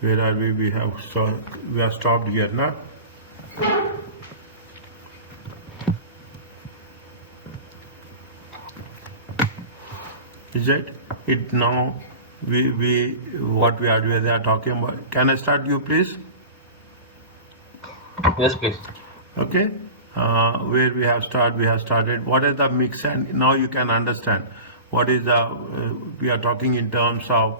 Where are we? We have stopped here now. Is it now? We what we are talking about. Can I start you, please? Yes, please. Okay. Where we have started. What is the mix? And now you can understand what is the. We are talking in terms of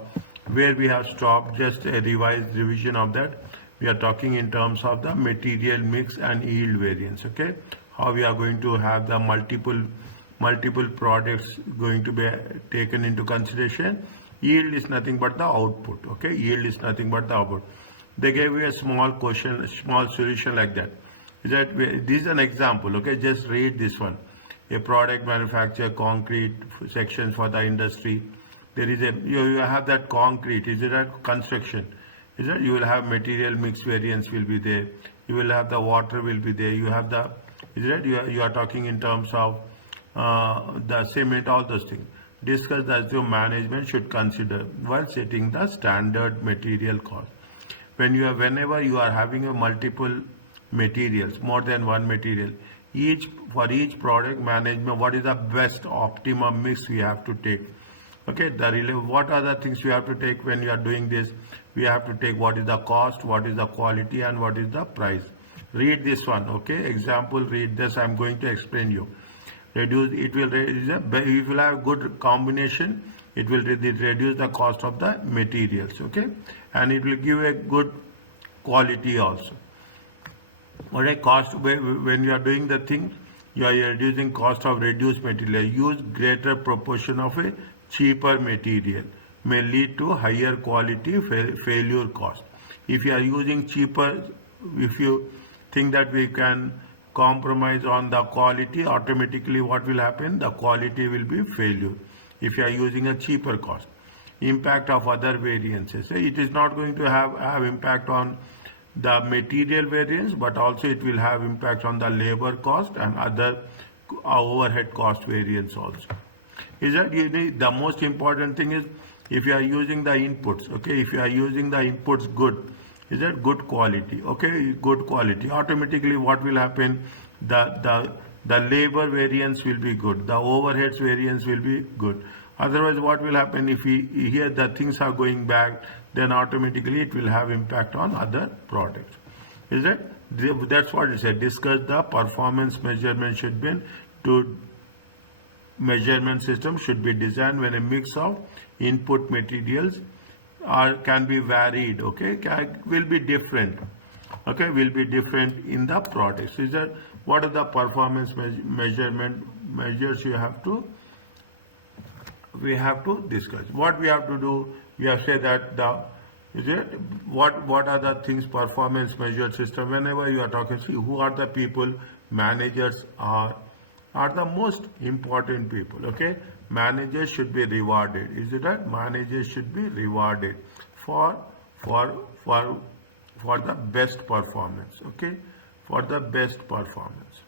where we have stopped. Just a revision of that. We are talking in terms of the material mix and yield variance. Okay. How we are going to have the multiple products going to be taken into consideration. Yield is nothing but the output. Okay. Yield is nothing but the output. They gave you a small question, a small solution like that. This is an example. Okay, just read this one. A product manufacturer, concrete sections for the industry. There is a you have that concrete. Is it a construction? Is it you will have material mix variance will be there. You will have the water will be there. You have the is it you are talking in terms of the cement, all those things. Discuss that the management should consider while setting the standard material cost. Whenever you are having a multiple materials, more than one material, for each product management, what is the best optimum mix we have to take? Okay, what are the things we have to take when you are doing this? We have to take what is the cost, what is the quality, and what is the price. Read this one. Okay, example. Read this. I'm going to explain you. Reduce. It will if you have good combination, it will reduce the cost of the materials. Okay, and it will give a good quality also. What a cost when you are doing the thing, you are reducing cost of reduced material. Use greater proportion of a cheaper material may lead to higher quality failure cost. If you are using cheaper, if you think that we can compromise on the quality, automatically what will happen? The quality will be failure. If you are using a cheaper cost. Impact of other variances. It is not going to have impact on the material variance, but also it will have impact on the labor cost and other overhead cost variance also. Is that the most important thing is if you are using the inputs, okay, if you are using the inputs good, is that good quality, okay, good quality, automatically what will happen, the labor variance will be good, the overheads variance will be good. Otherwise what will happen if here the things are going back, then automatically it will have impact on other products. Is it? That's what it said. Discuss the performance measurement measurement system should be designed when a mix of input materials can be varied. Okay, will be different. Okay, will be different in the products. Is that what are the performance measurement measures we have to discuss. What we have to do, we have said that what are the things performance measure system. Whenever you are talking, see who are the people, managers are the most important people. Okay, managers should be rewarded. Is it right? Managers should be rewarded for the best performance. Okay, for the best performance.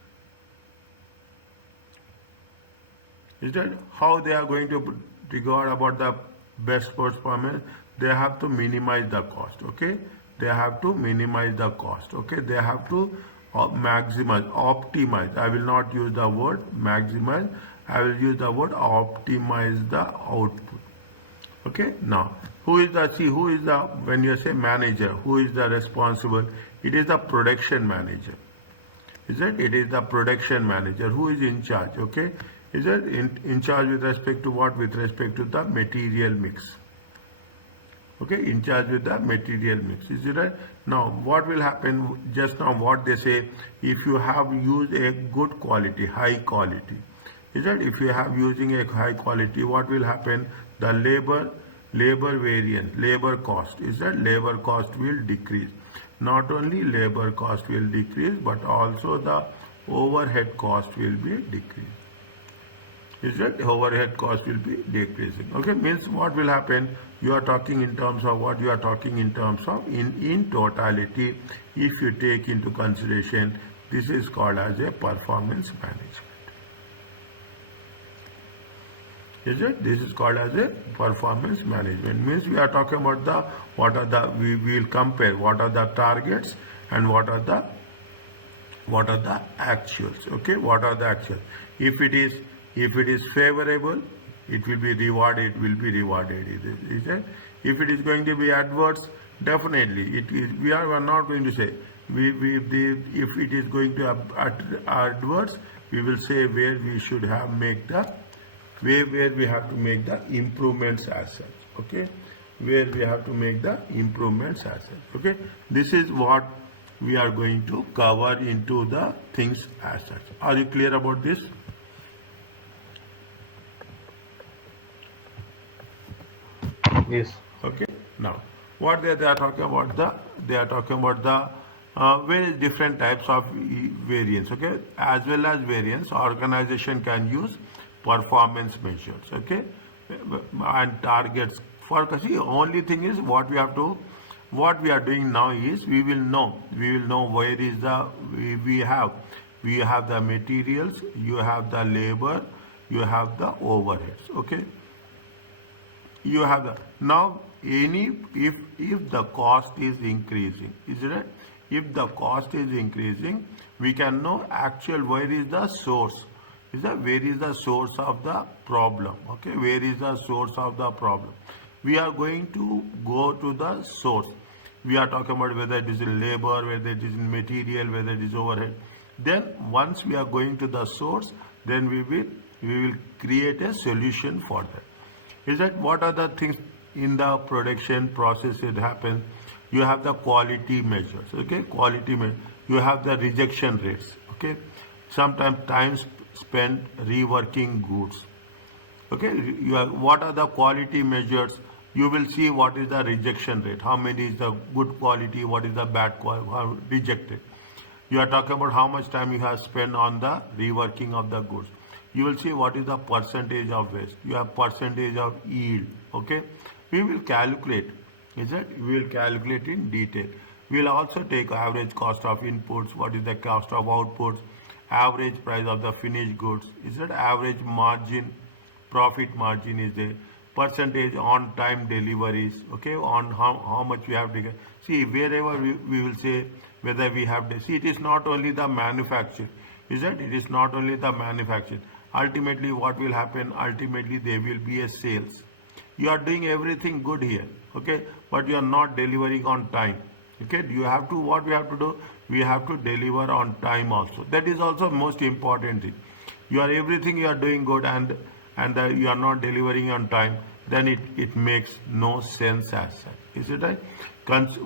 Is that how they are going to regard about the best performance? They have to minimize the cost. Okay, they have to minimize the cost. Okay, they have to maximize, optimize. I will not use the word maximize. I will use the word optimize the output. Okay, now who is the when you say manager, who is the responsible? It is the production manager. Is it? It is the production manager who is in charge. Okay. Is it in charge with respect to what? With respect to the material mix. Okay, in charge with the material mix. Is it right? Now, what will happen? Just now, what they say, if you have used a good quality, high quality, is it? If you have using a high quality, what will happen? The labor variance, labor cost, is that labor cost will decrease. Not only labor cost will decrease, but also the overhead cost will be decreased. Is that overhead cost will be decreasing. Okay, means what will happen? You are talking in terms of what? You are talking in terms of in totality. If you take into consideration, this is called as a performance management. Is it? This is called as a performance management. Means we are talking about the what are the we will compare what are the targets and what are the actuals. Okay, what are the actuals? If it is favorable, it will be rewarded. It will be rewarded. Is it? If it is going to be adverse, definitely it is. We are not going to say if it is going to adverse, we will say where we should have make the where we have to make the improvements as such. Okay, where we have to make the improvements as such. Okay, this is what we are going to cover into the things as such. Are you clear about this? Yes. Okay. Now, what they are talking about the various different types of variance. Okay, as well as variance, organization can use performance measures. Okay, and targets for. See, only thing is what we are doing now is we will know where is the we have the materials, you have the labor, you have the overheads. Okay, you have the now any if the cost is increasing, is it right? If the cost is increasing, we can know actual where is the source. Where is the source of the problem? Okay, where is the source of the problem? We are going to go to the source. We are talking about whether it is in labor, whether it is in material, whether it is overhead. Then once we are going to the source, then we will create a solution for that. Is that what are the things in the production process it happens? You have the quality measures. Okay, quality measure. You have the rejection rates. Okay, sometimes time spent reworking goods. Okay, what are the quality measures? You will see what is the rejection rate, how many is the good quality, what is the bad quality, how rejected. You are talking about how much time you have spent on the reworking of the goods. You will see what is the percentage of waste. You have percentage of yield. Okay, we will calculate. Is it? We will calculate in detail. We will also take average cost of inputs, what is the cost of outputs, average price of the finished goods. Is it average margin, profit margin is there, percentage on time deliveries. Okay, on how much we have to get. See, wherever we will say whether we have to see, it is not only the manufacture. Is it? It is not only the manufacture. Ultimately, what will happen? Ultimately, there will be a sales. You are doing everything good here. Okay, but you are not delivering on time. Okay, you have to what we have to do? We have to deliver on time also. That is also most important thing. You are everything you are doing good and you are not delivering on time, then it makes no sense as such. Is it right?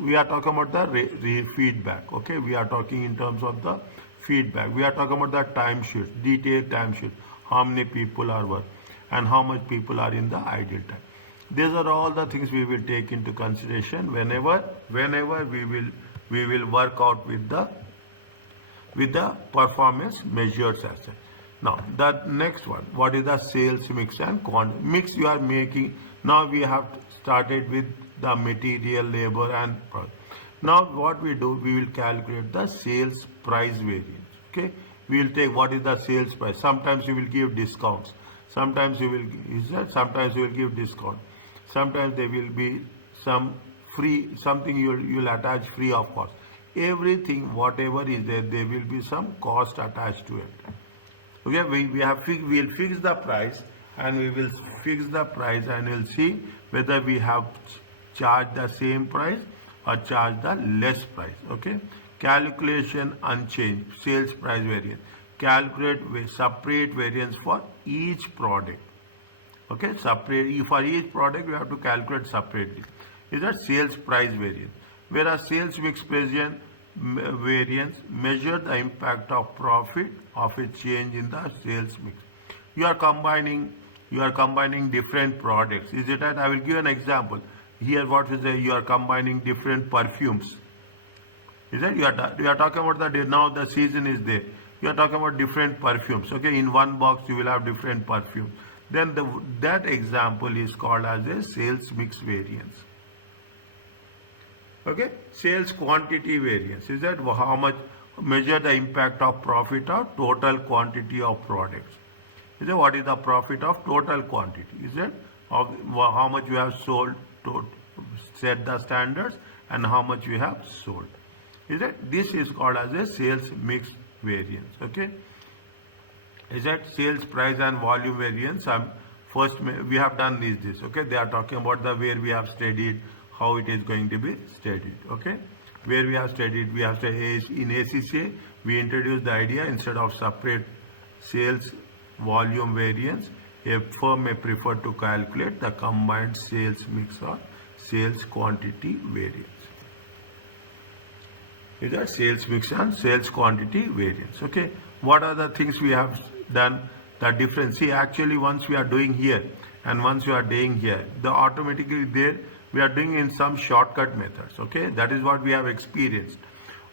We are talking about the feedback. Okay, we are talking in terms of the feedback. We are talking about the time sheet, detailed time sheet. How many people are working and how much people are in the ideal time. These are all the things we will take into consideration whenever we will work out with the performance measures as such. Now the next one, what is the sales mix and quantity mix you are making? Now we have started with the material, labor and product. Now what we do, we will calculate the sales price variance. Okay, we will take what is the sales price. Sometimes you will give discounts. Sometimes you will give discount. Sometimes there will be some free, something you will attach free of cost. Everything, whatever is there, there will be some cost attached to it. Okay, we will fix the price and we will see whether we have charged the same price or charge the less price. Okay, calculation unchanged, sales price variance. Calculate separate variance for each product. Okay, separate for each product we have to calculate separately. Is that sales price variance? Whereas sales mix variance measure the impact of profit of a change in the sales mix. You are combining different products. Is it right? I will give an example. Here what is you are combining different perfumes. Is that you are talking about now the season is there. You are talking about different perfumes. Okay, in one box you will have different perfumes. Then that example is called as a sales mix variance. Okay, sales quantity variance is that how much measure the impact of profit or total quantity of products. Is it what is the profit of total quantity? Is it of how much you have sold to set the standards and how much you have sold? Is it this is called as a sales mix variance? Okay. Is that sales price and volume variance? First we have done this. Okay, they are talking about the where we have studied how it is going to be studied. Okay, where we have studied in ACCA we introduced the idea instead of separate sales volume variance, a firm may prefer to calculate the combined sales mix or sales quantity variance. Is that sales mix and sales quantity variance? Okay, what are the things we have done? The difference, see, actually once we are doing here and once we are doing here, the automatically there we are doing in some shortcut methods. Okay, that is what we have experienced.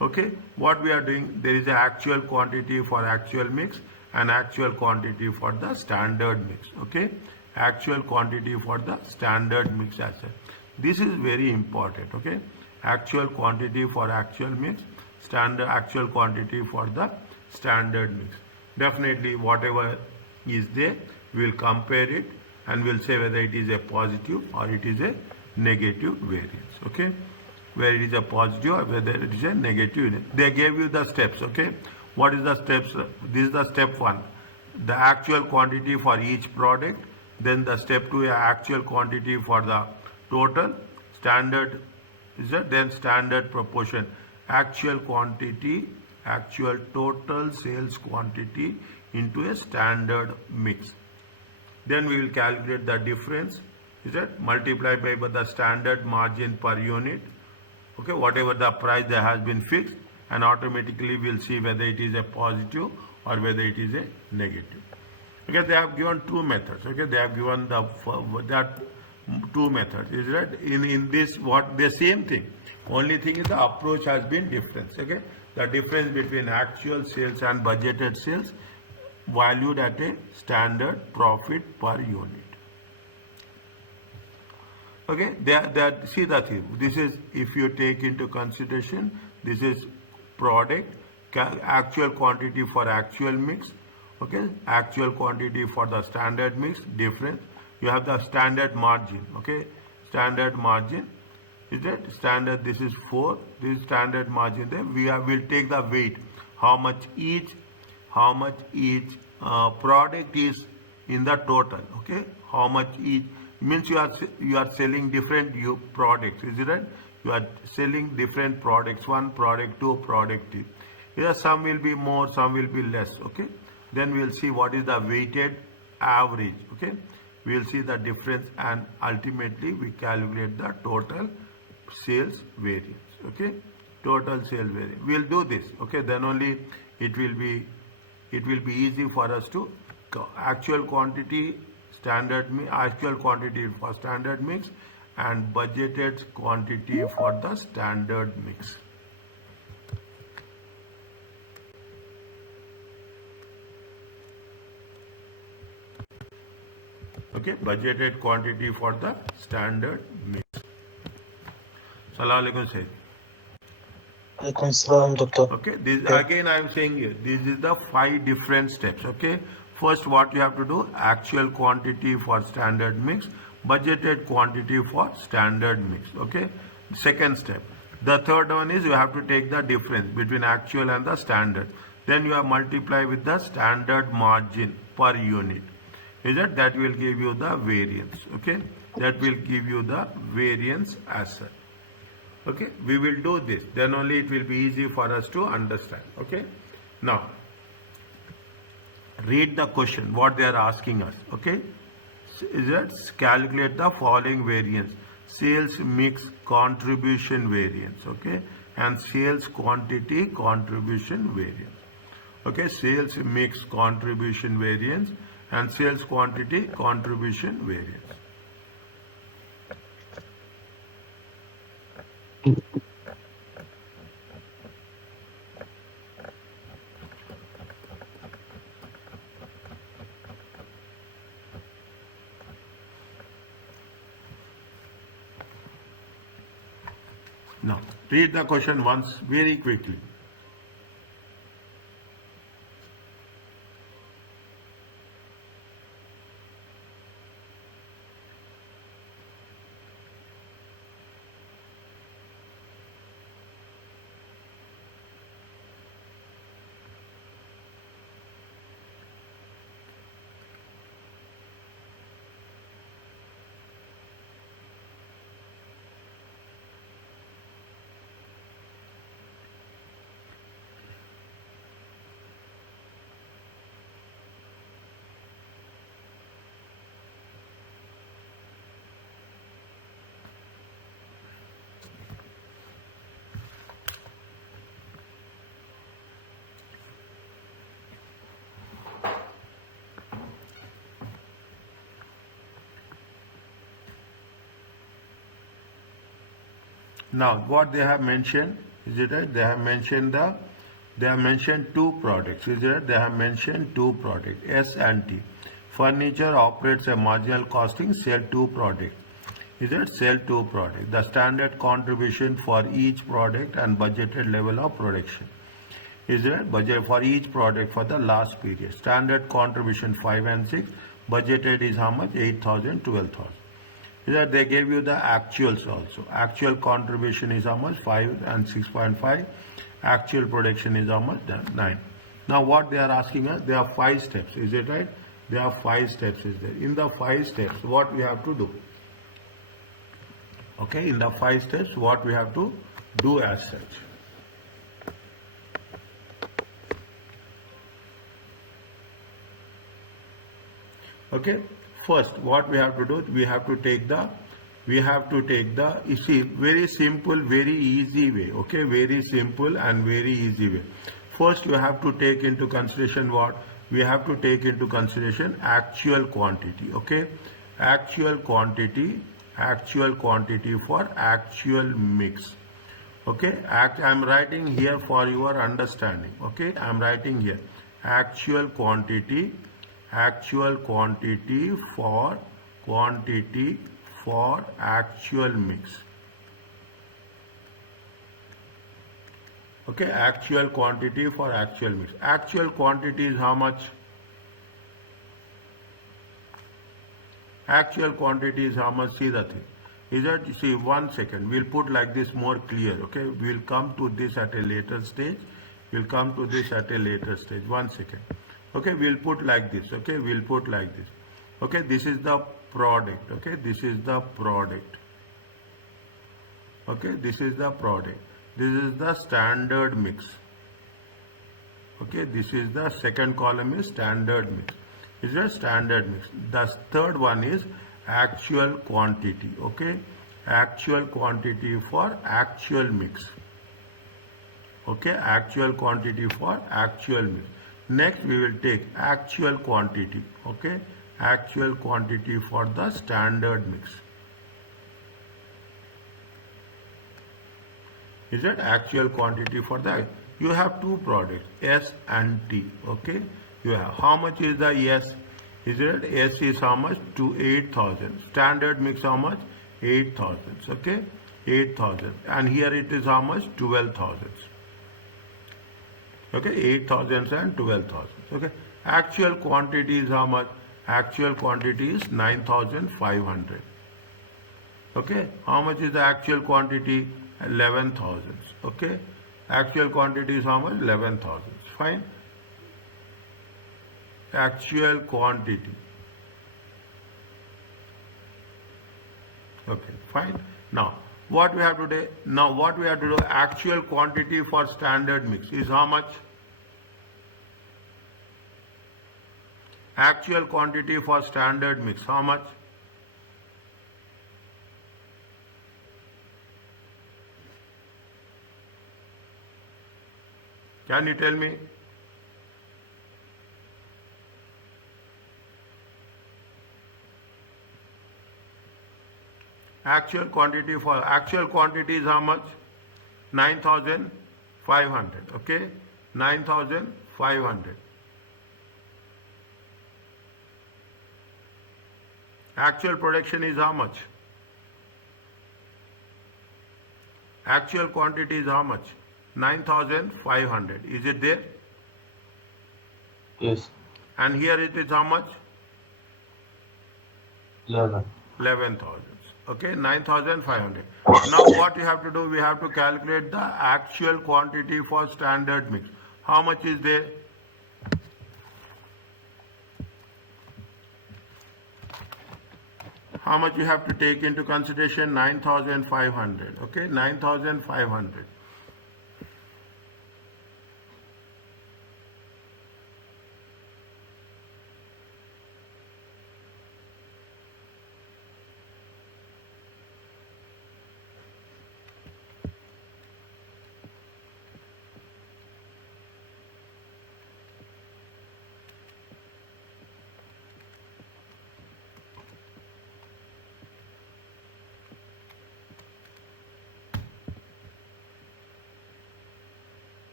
Okay, what we are doing, there is an actual quantity for actual mix and actual quantity for the standard mix. Okay, actual quantity for the standard mix as well. This is very important. Okay, actual quantity for actual mix, standard actual quantity for the standard mix. Definitely whatever is there, we will compare it and we'll say whether it is a positive or it is a negative variance. Okay, where it is a positive or whether it is a negative. They gave you the steps. Okay, what is the steps? This is the step 1, the actual quantity for each product. Then the step 2, actual quantity for the total standard. Is that then standard proportion, actual quantity, actual total sales quantity into a standard mix. Then we will calculate the difference. Is that multiplied by the standard margin per unit. Okay, whatever the price that has been fixed, and automatically we will see whether it is a positive or whether it is a negative. Okay, they have given 2 methods. Okay, they have given that 2 methods. Is that in this what the same thing? Only thing is the approach has been different. Okay, the difference between actual sales and budgeted sales valued at a standard profit per unit. Okay, they see the thing. This is, if you take into consideration, this is product, actual quantity for actual mix. Okay, actual quantity for the standard mix, difference. You have the standard margin. Okay, standard margin. Is that standard? This is 4. This is standard margin. Then will take the weight. How much each product is in the total. Okay, how much each means you are selling different products. Is it right? You are selling different products. 1 product, 2 product. Here some will be more, some will be less. Okay, then we will see what is the weighted average. Okay, we will see the difference and ultimately we calculate the total sales variance. Okay, total sales variance. We will do this. Okay, then only it will be easy for us to actual quantity actual quantity for standard mix and budgeted quantity for the standard mix. Okay, budgeted quantity for the standard mix. Salaam alaikum Sayyid. Alaikum salam, Doctor. Okay, this again I am saying here, this is the 5 different steps. Okay, first what you have to do, actual quantity for standard mix, budgeted quantity for standard mix. Okay, second step. The third one is you have to take the difference between actual and the standard. Then you have multiply with the standard margin per unit. Is that will give you the variance. Okay, that will give you the variance as such. Okay, we will do this, then only it will be easy for us to understand. Okay, now read the question what they are asking us. Okay, is that calculate the following variance: sales mix contribution variance. Okay, and sales quantity contribution variance. Okay, sales mix contribution variance and sales quantity contribution variance. Now, read the question once very quickly. Now, what they have mentioned, is it right? They have mentioned two products, is it right? They have mentioned two products, S and T. Furniture operates a marginal costing, sell two products. Is it sell two products? The standard contribution for each product and budgeted level of production. Is it budget for each product for the last period? Standard contribution 5 and 6. Budgeted is how much? 8,000, 12,000. Is that they gave you the actuals also. Actual contribution is how much? 5 and 6.5. Actual production is how much? 9. Now what they are asking us, there are 5 steps. Is it right? There are 5 steps. Is there? In the 5 steps, what we have to do? Okay, in the 5 steps, what we have to do as such. Okay, first what we have to do, we have to take the, you see, very simple, very easy way. Okay, very simple and very easy way. First you have to take into consideration what? We have to take into consideration actual quantity. Okay, actual quantity for actual mix. Okay, I am writing here for your understanding. Okay, I am writing here actual quantity for actual mix. Okay, actual quantity for actual mix. Actual quantity is how much? Actual quantity is how much? See the thing. Is that, see, 1 second. We'll put like this more clear. Okay, we'll come to this at a later stage. 1 second. Okay, we'll put like this. Okay, we'll put like this. Okay, this is the product. Okay, this is the product. Okay, this is the product. This is the standard mix. Okay, this is the second column is standard mix. Is a standard mix. The third one is actual quantity. Okay, actual quantity for actual mix. Okay, actual quantity for actual mix. Next we will take actual quantity. Okay, actual quantity for the standard mix. Is it actual quantity for that? You have two products, S and T. Okay, you have, how much is the S? Is it S is how much? To 8,000. Standard mix how much? 8,000. Okay, 8,000. And here it is how much? 12,000. Okay, 8,000 and 12,000. Okay, actual quantity is how much? Actual quantity is 9,500. Okay, how much is the actual quantity? 11,000. Okay, actual quantity is how much? 11,000. Fine. Actual quantity. Okay, fine. Now what we have to do? Actual quantity for standard mix is how much? Actual quantity for standard mix, how much? Can you tell me? Actual quantity for actual quantity is how much? 9,500. Okay, 9,500. Actual production is how much? Actual quantity is how much? 9,500. Is it there? Yes. And here it is how much? 11. 11,000. Okay, 9,500. Now what you have to do? We have to calculate the actual quantity for standard mix. How much is there? How much you have to take into consideration? 9,500. Okay, 9,500.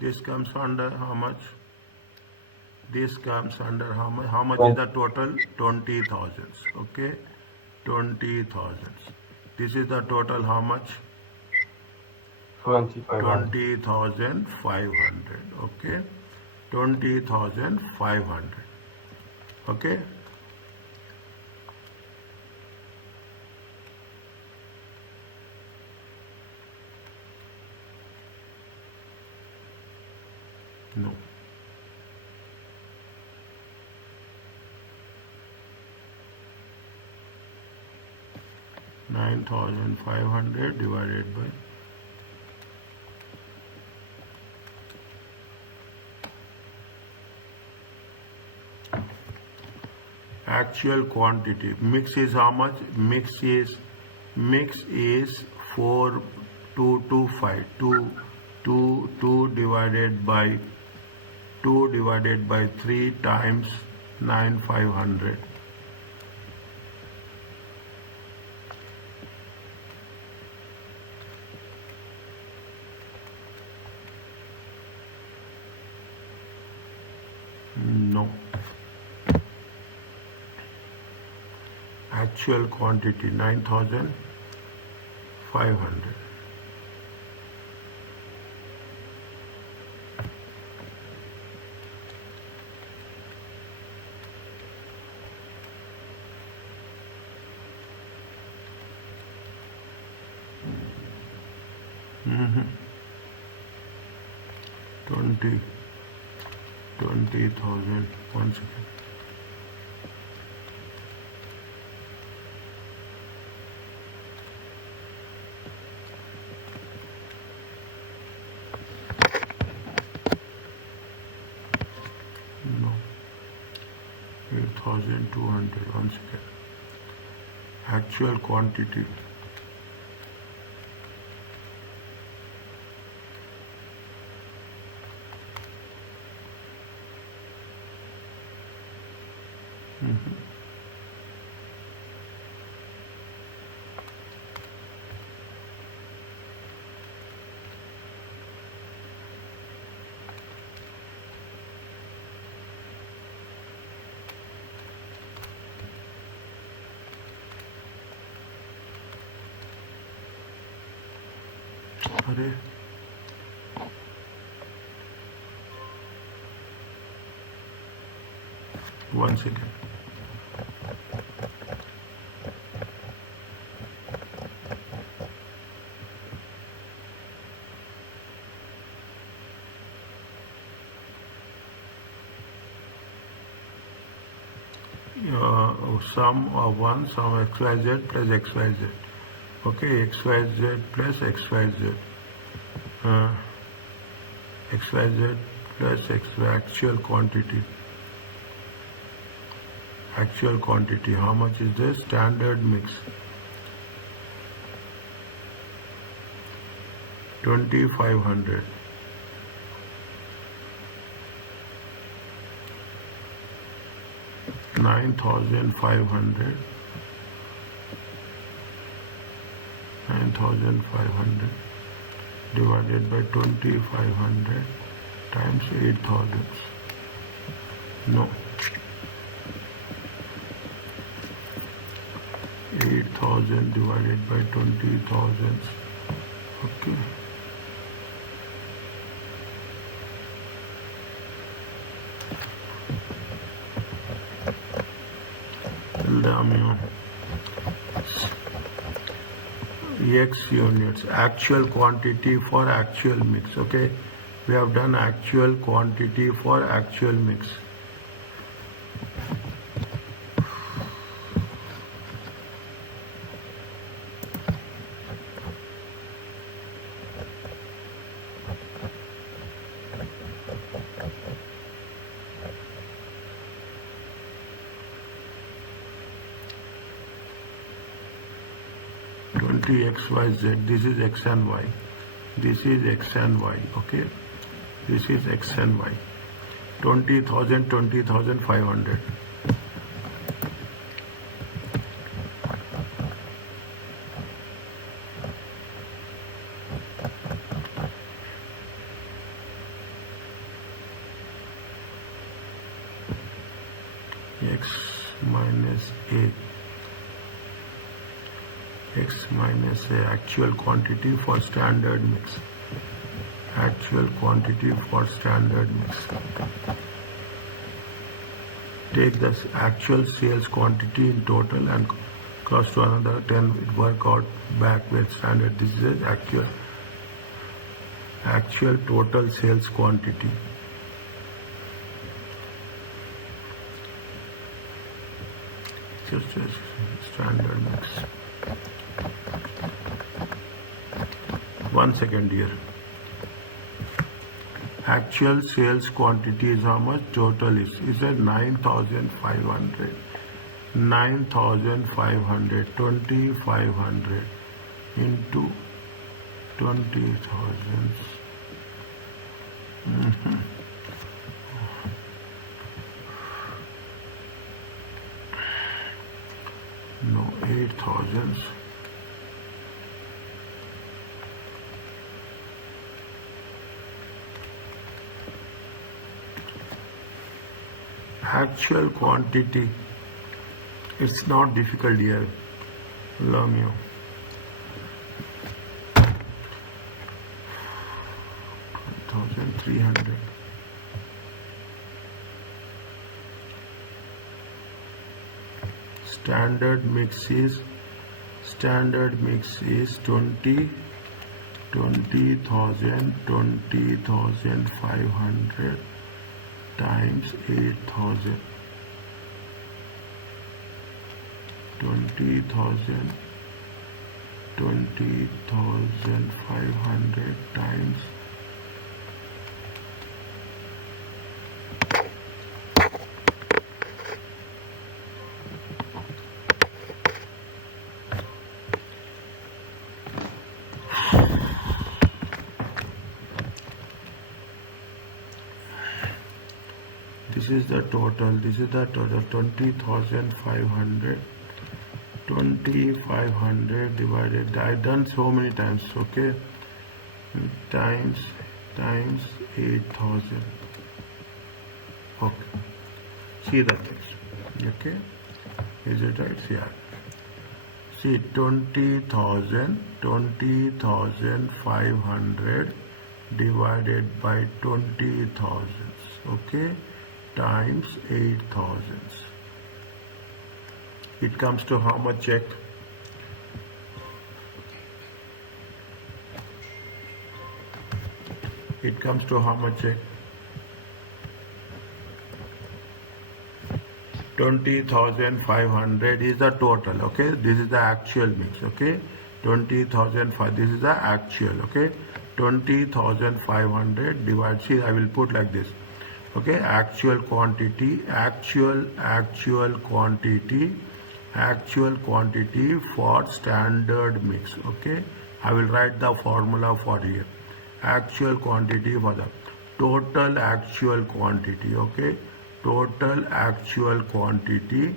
This comes under how much? This comes under how much? How much is the total? 20,000. Okay, 20,000. This is the total how much? 2500. 20,500. Okay, 20,500. Okay. No. $9,500 divided by actual quantity. Mix is how much? Mix is 4225. 2 divided by 3 times 9,500. No. Actual quantity 9,500. Mm-hmm. 20,000. 1 second. No. 8,200. 1 second. Actual quantity. अरे 1 second. Sum of 1, sum xyz plus xyz. Okay, xyz plus xyz. XYZ plus XY actual quantity. Actual quantity. How much is this? Standard mix. 2,500. $9,500. 9,500 divided by 2,500 times 8,000. No. 8,000 divided by 20,000. Okay. Damn. X units, actual quantity for actual mix. Okay, we have done actual quantity for actual mix. XYZ, this is X and Y, this is X and Y, okay, this is X and Y, 20,000, 20,500. x minus a, x minus a, actual quantity for standard mix, actual quantity for standard mix. Take the actual sales quantity in total and cross to another 10, it work out back with standard. This is actual total sales quantity. Just a standard mix. 1 second here. Actual sales quantity is how much? Total is it 9,500. 9,500, 2,500 into 20,000. No, 8,000. Actual quantity. It's not difficult here. Allow me. 1,300. Standard mix is 20,000, 20,500 times 8,000. 20,000, 20,500 times this is the total, 20,500. 2,500 divided, I done so many times, okay, times 8,000. Okay, see the things, okay, is it right? Yeah, see 20,500 divided by 20,000, okay, times 8,000. It comes to how much, check? It comes to how much, check? 20,500 is the total, okay? This is the actual mix, okay? 20,005, this is the actual, okay? 20,500 divided, see, I will put like this, okay? Actual quantity for standard mix, okay? I will write the formula for here. Actual quantity for the total actual quantity, okay? Total actual quantity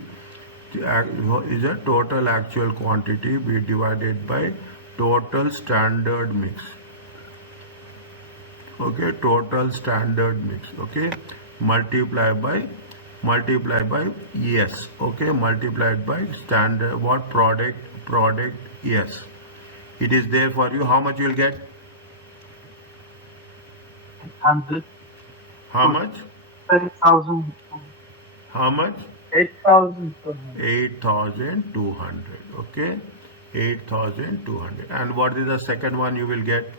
is a total actual quantity be divided by total standard mix, okay? Total standard mix, okay? Multiply by yes, okay, multiplied by standard what product yes, it is there for you. How much you will get? 100. How much? 10,000. How much? 8,200. 8,200, okay, 8,200. And what is the second one you will get?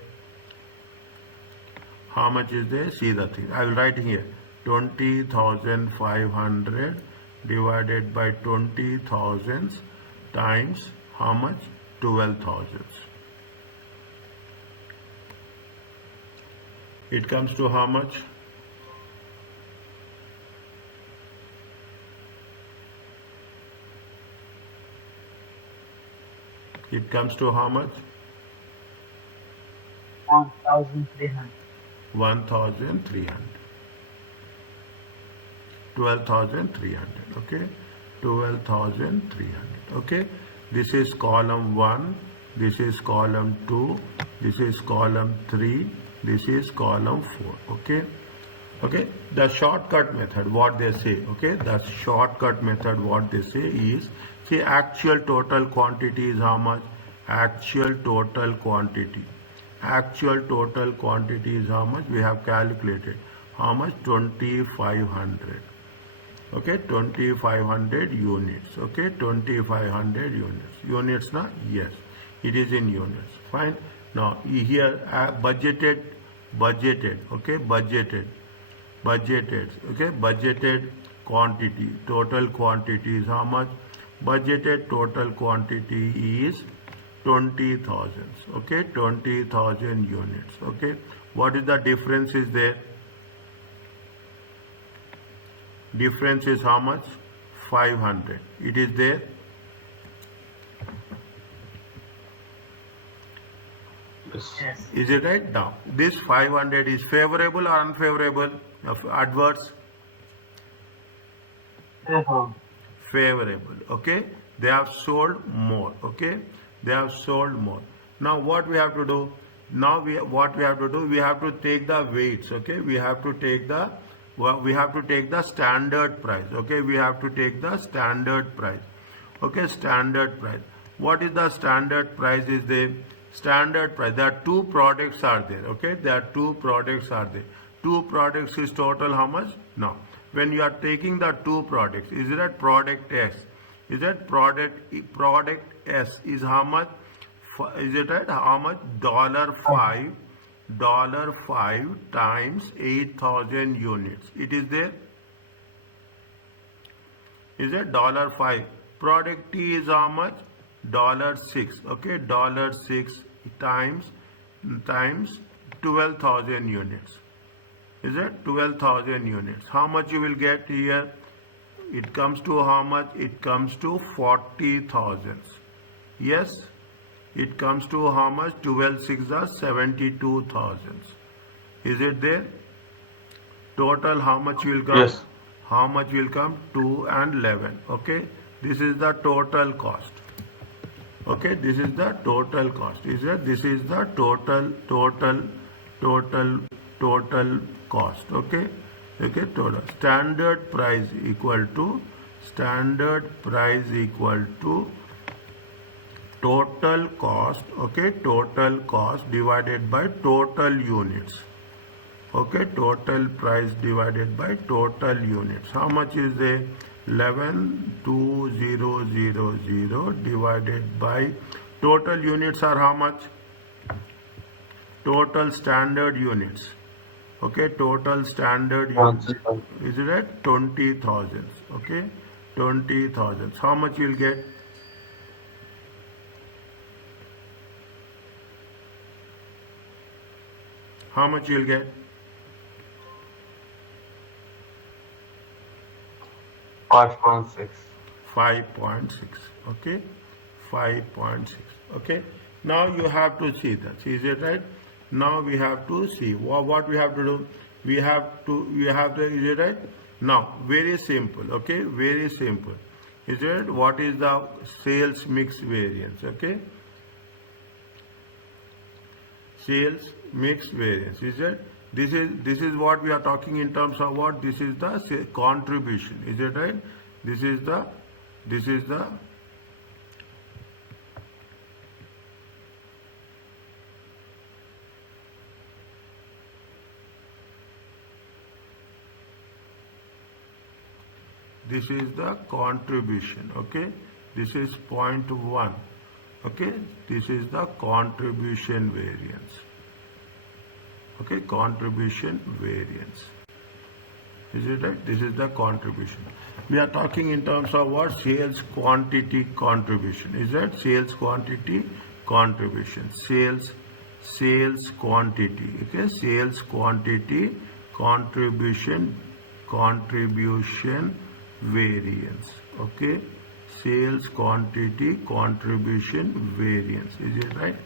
How much is there? See the thing, I will write here, 20,500 divided by 20,000 times how much? 12,000. It comes to how much? It comes to how much? 1,300. 1,300. 12,300, okay? 12,300, okay? This is column 1, this is column 2, this is column 3, this is column 4, okay? Okay, the shortcut method, what they say, okay, the shortcut method, what they say is, see, actual total quantity is how much? Actual total quantity. Actual total quantity is how much? We have calculated. How much? 2500. Okay, 2500 units. Okay, 2500 units. Units, na? Yes, it is in units. Fine. Now, here, budgeted, okay, budgeted, okay, budgeted quantity, total quantity is how much? Budgeted total quantity is 20,000, okay, 20,000 units, okay. What is the difference is there? Difference is how much? 500. It is there. Yes. Is it right? Now, this 500 is favorable or unfavorable? Adverse? Favorable. Favorable. Okay, they have sold more. Okay, they have sold more. Now what we have to do? Now what we have to do? We have to take the weights. Okay, we have to take the standard price. Okay, we have to take the standard price. Okay, standard price. What is the standard price? Is the standard price? There are two products are there. Okay, there are two products are there. Two products is total how much? Now, when you are taking the two products, is that product S? Is that product S is how much? Is it right? How much? $5 times 8,000 units. It is there. Is it $5? Product T is how much? $6. Okay, $6 times 12,000 units. Is it 12,000 units? How much you will get here? It comes to how much? It comes to 40,000. Yes, it comes to how much? 12 6 are 72,000. Is it there? Total how much will come? Yes. How much will come? 2 and 11. Okay, this is the total cost. Okay, this is the total cost. Is it? This is the total cost. Okay, okay, total standard price equal to total cost. Okay, total cost divided by total units. Okay, total price divided by total units. How much is the 11,2000 divided by total units are how much? Total standard units. Okay, total standard units. Is it at 20,000? Okay, 20,000. How much you'll get? How much you'll get? 5.6. 5.6. Okay, 5.6. Okay, now you have to see that. Is it right? Now we have to see what we have to do. We have to, is it right? Now, very simple. Okay, very simple. Is it? What is the sales mix variance? Okay, sales mix variance. Is it? This is what we are talking in terms of what? This is the contribution. Is it right? This is the This is the contribution. Okay, this is 0.1. Okay, this is the contribution variance. Okay, contribution variance. Is it right? This is the contribution. We are talking in terms of what? Sales quantity contribution. Is that sales quantity contribution? Sales quantity. Okay, sales quantity contribution variance. Okay, sales quantity contribution variance. Is it right?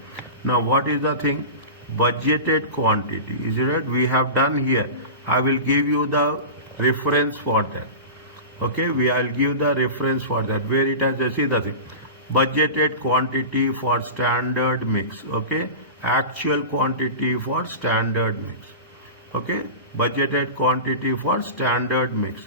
Now what is the thing? Budgeted quantity. Is it right? We have done here. I will give you the reference for that. Okay, I'll give the reference for that where it has, see the thing, budgeted quantity for standard mix. Okay, actual quantity for standard mix. Okay, budgeted quantity for standard mix.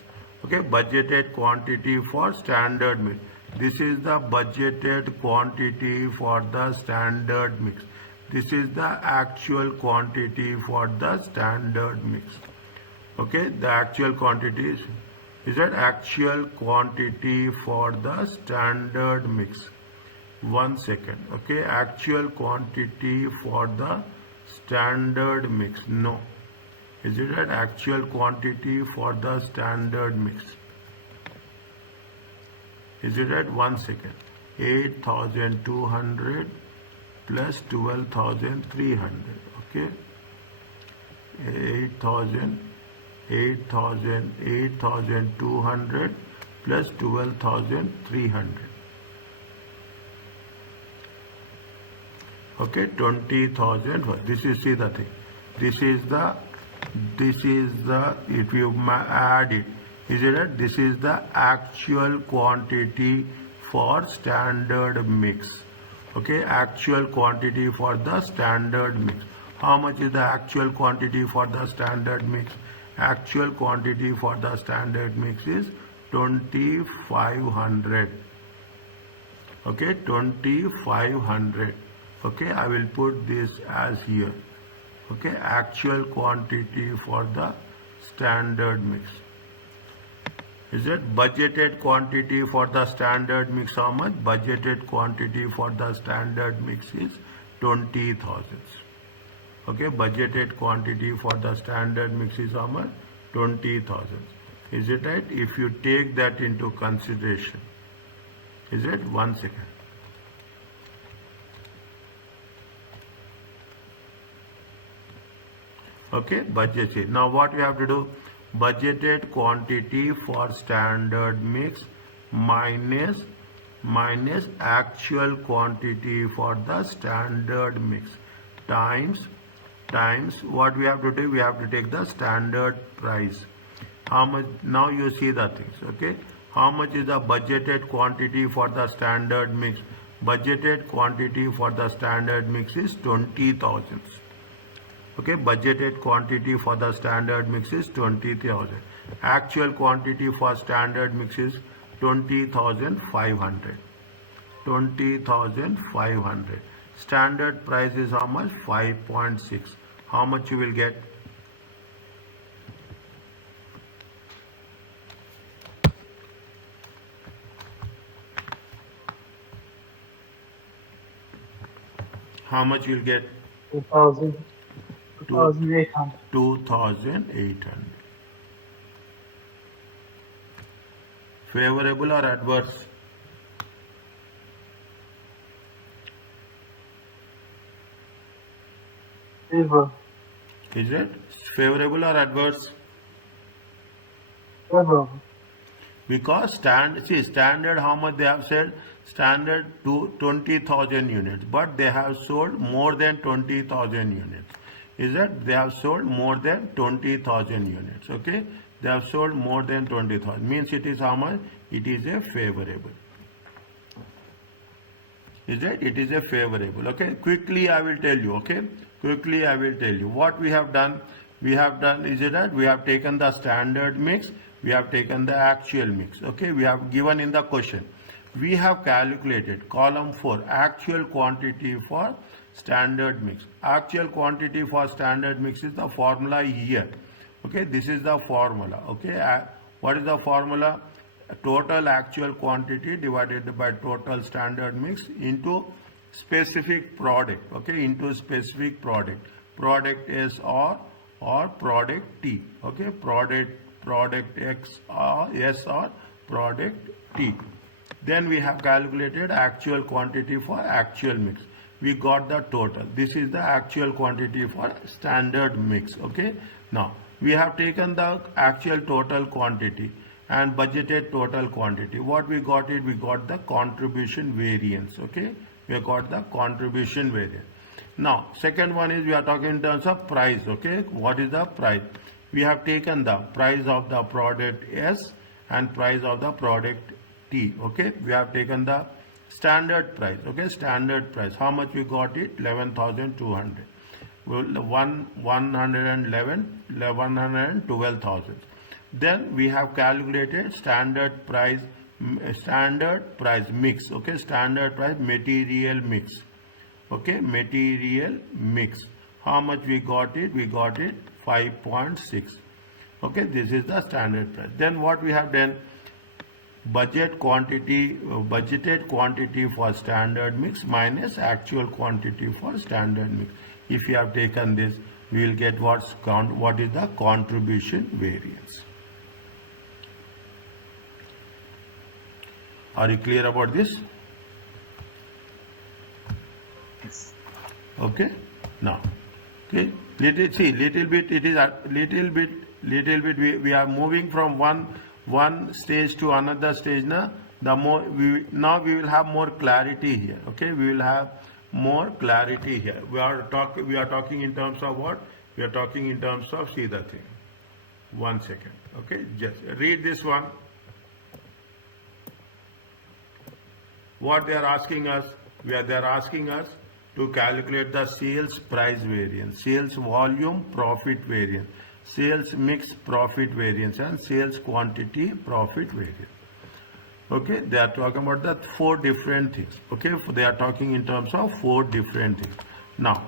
Okay, budgeted quantity for standard mix. This is the budgeted quantity for the standard mix. This is the actual quantity for the standard mix. Okay, the actual quantity is that actual quantity for the standard mix. 1 second. Okay, actual quantity for the standard mix. No, is it an actual quantity for the standard mix? Is it at 1 second? 8,200 plus 12,300. Okay, 8,200 plus 12,300. Okay, 20,000. This is, see the thing. This is the, if you add it, is it that this is the actual quantity for standard mix. Okay, actual quantity for the standard mix. How much is the actual quantity for the standard mix? Actual quantity for the standard mix is 2,500. Okay, 2,500. Okay, I will put this as here. Okay, actual quantity for the standard mix. Is it budgeted quantity for the standard mix? How much? Budgeted quantity for the standard mix is 20,000. Okay, budgeted quantity for the standard mix is how much? 20,000. Is it right? If you take that into consideration, is it? 1 second. Okay, budget. Now what we have to do? Budgeted quantity for standard mix minus actual quantity for the standard mix times what we have to do? We have to take the standard price. How much? Now you see the things. Okay, how much is the budgeted quantity for the standard mix? Budgeted quantity for the standard mix is 20,000. Okay, budgeted quantity for the standard mix is 20,000. Actual quantity for standard mix is 20,500. 20,500. Standard price is how much? 5.6. How much you will get? How much you will get? 2,800. 2,800. Favorable or adverse? Favor. Is it favorable or adverse? Favor. Because standard how much they have said? Standard to 20,000 units, but they have sold more than 20,000 units. Is that they have sold more than 20,000 units? Okay, they have sold more than 20,000. Means it is how much? It is a favorable. Is that it is a favorable? Okay, quickly I will tell you. Okay, quickly I will tell you what we have done. We have done, is it that we have taken the standard mix, we have taken the actual mix. Okay, we have given in the question. We have calculated column 4 actual quantity for standard mix. Actual quantity for standard mix is the formula here. Okay, this is the formula. Okay, what is the formula? Total actual quantity divided by total standard mix into specific product. Okay, into specific product. Product S or product T. Okay, product X or S or product T. Then we have calculated actual quantity for actual mix. We got the total. This is the actual quantity for standard mix. Okay, now we have taken the actual total quantity and budgeted total quantity. What we got it? We got the contribution variance. Okay, we got the contribution variance. Now second one is we are talking in terms of price. Okay, what is the price? We have taken the price of the product S and price of the product T. Okay, we have taken the standard price. Okay, standard price. How much we got it? 11,200. 112,000. Then we have calculated standard price mix. Okay, standard price material mix. Okay, material mix. How much we got it? We got it 5.6. Okay, this is the standard price. Then what we have done? Budgeted quantity for standard mix minus actual quantity for standard mix. If you have taken this, we will get what is the contribution variance. Are you clear about this? Yes. Okay. Now, okay, little bit. It is a little bit. We are moving from one stage to another stage. Now, we will have more clarity here. Okay, we will have more clarity here. We are talking in terms of what? We are talking in terms of, see the thing. 1 second. Okay, just read this one. What they are asking us? They are asking us to calculate the sales price variance, sales volume profit variance, sales mix profit variance, and sales quantity profit variance. Okay, they are talking about the 4 different things. Okay, they are talking in terms of 4 different things. Now,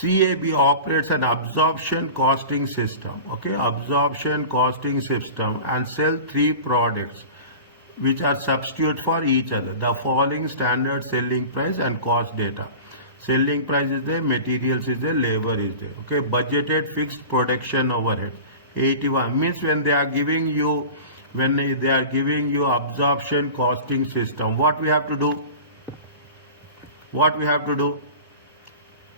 CAB operates an absorption costing system. Okay, absorption costing system, and sell 3 products which are substitute for each other. The following standard selling price and cost data. Selling price is there, materials is there, labor is there. Okay, budgeted fixed production overhead 81 means when they are giving you absorption costing system, what we have to do?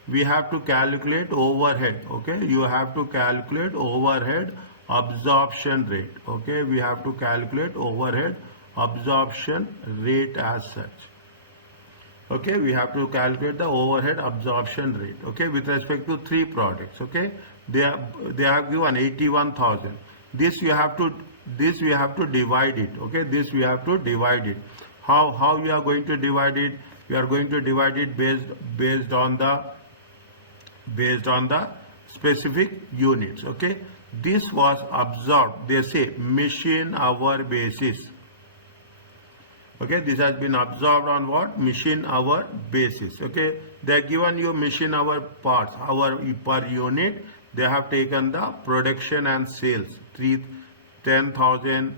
We have to calculate overhead. Okay, you have to calculate overhead absorption rate. Okay, we have to calculate overhead absorption rate as such. Okay, we have to calculate the overhead absorption rate. Okay, with respect to 3 products. Okay, they have given 81,000. This we have to divide it. Okay, this we have to divide it. How you are going to divide it? You are going to divide it based on the specific units. Okay, this was absorbed, they say machine hour basis. Okay, this has been absorbed on what? Machine hour basis. Okay, they have given you machine hour parts, hour per unit. They have taken the production and sales, 10,000,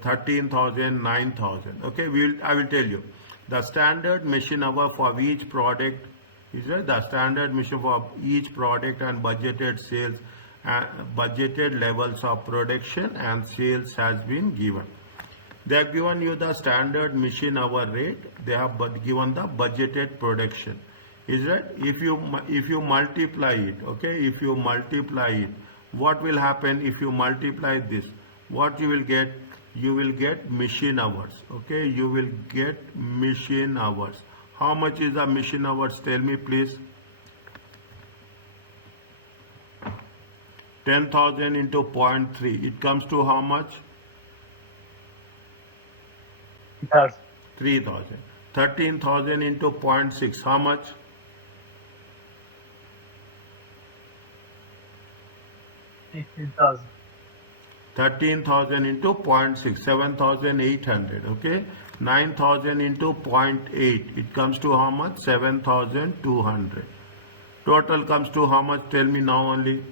13,000, 9,000. Okay, I will tell you the standard machine hour for each product is the standard machine for each product, and budgeted sales, budgeted levels of production and sales has been given. They have given you the standard machine hour rate. They have given the budgeted production. Is that if you multiply it? Okay, if you multiply it, what will happen if you multiply this? What you will get? You will get machine hours. Okay, you will get machine hours. How much is the machine hours? Tell me please. 10,000 into 0.3. It comes to how much? 3,000. 3,000. 13,000 into 0.6. How much? 18,000. 13,000 into 0.6. 7,800. Okay. 9,000 into 0.8. It comes to how much? 7,200. Total comes to how much? Tell me now only.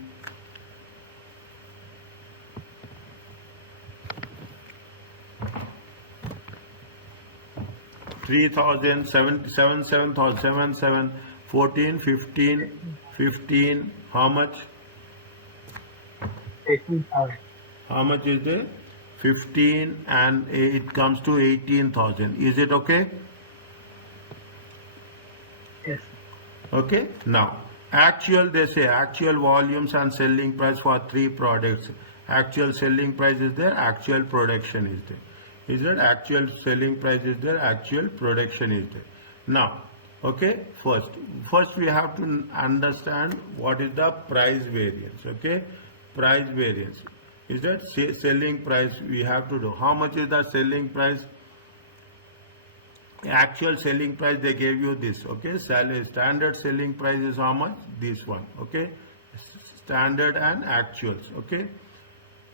3,000, 7,000, 14, 15, how much? 18,000. How much is there? 15 and it comes to 18,000. Is it okay? Yes. Okay. Now, they say actual volumes and selling price for 3 products. Actual selling price is there, actual production is there. Is that actual selling price is there, actual production is there. Now, Okay, first we have to understand what is the price variance. Okay, price variance is that selling price. We have to do how much is the selling price. Actual selling price they gave you this. Okay, standard selling price is how much? This one. Okay, standard and actuals. Okay,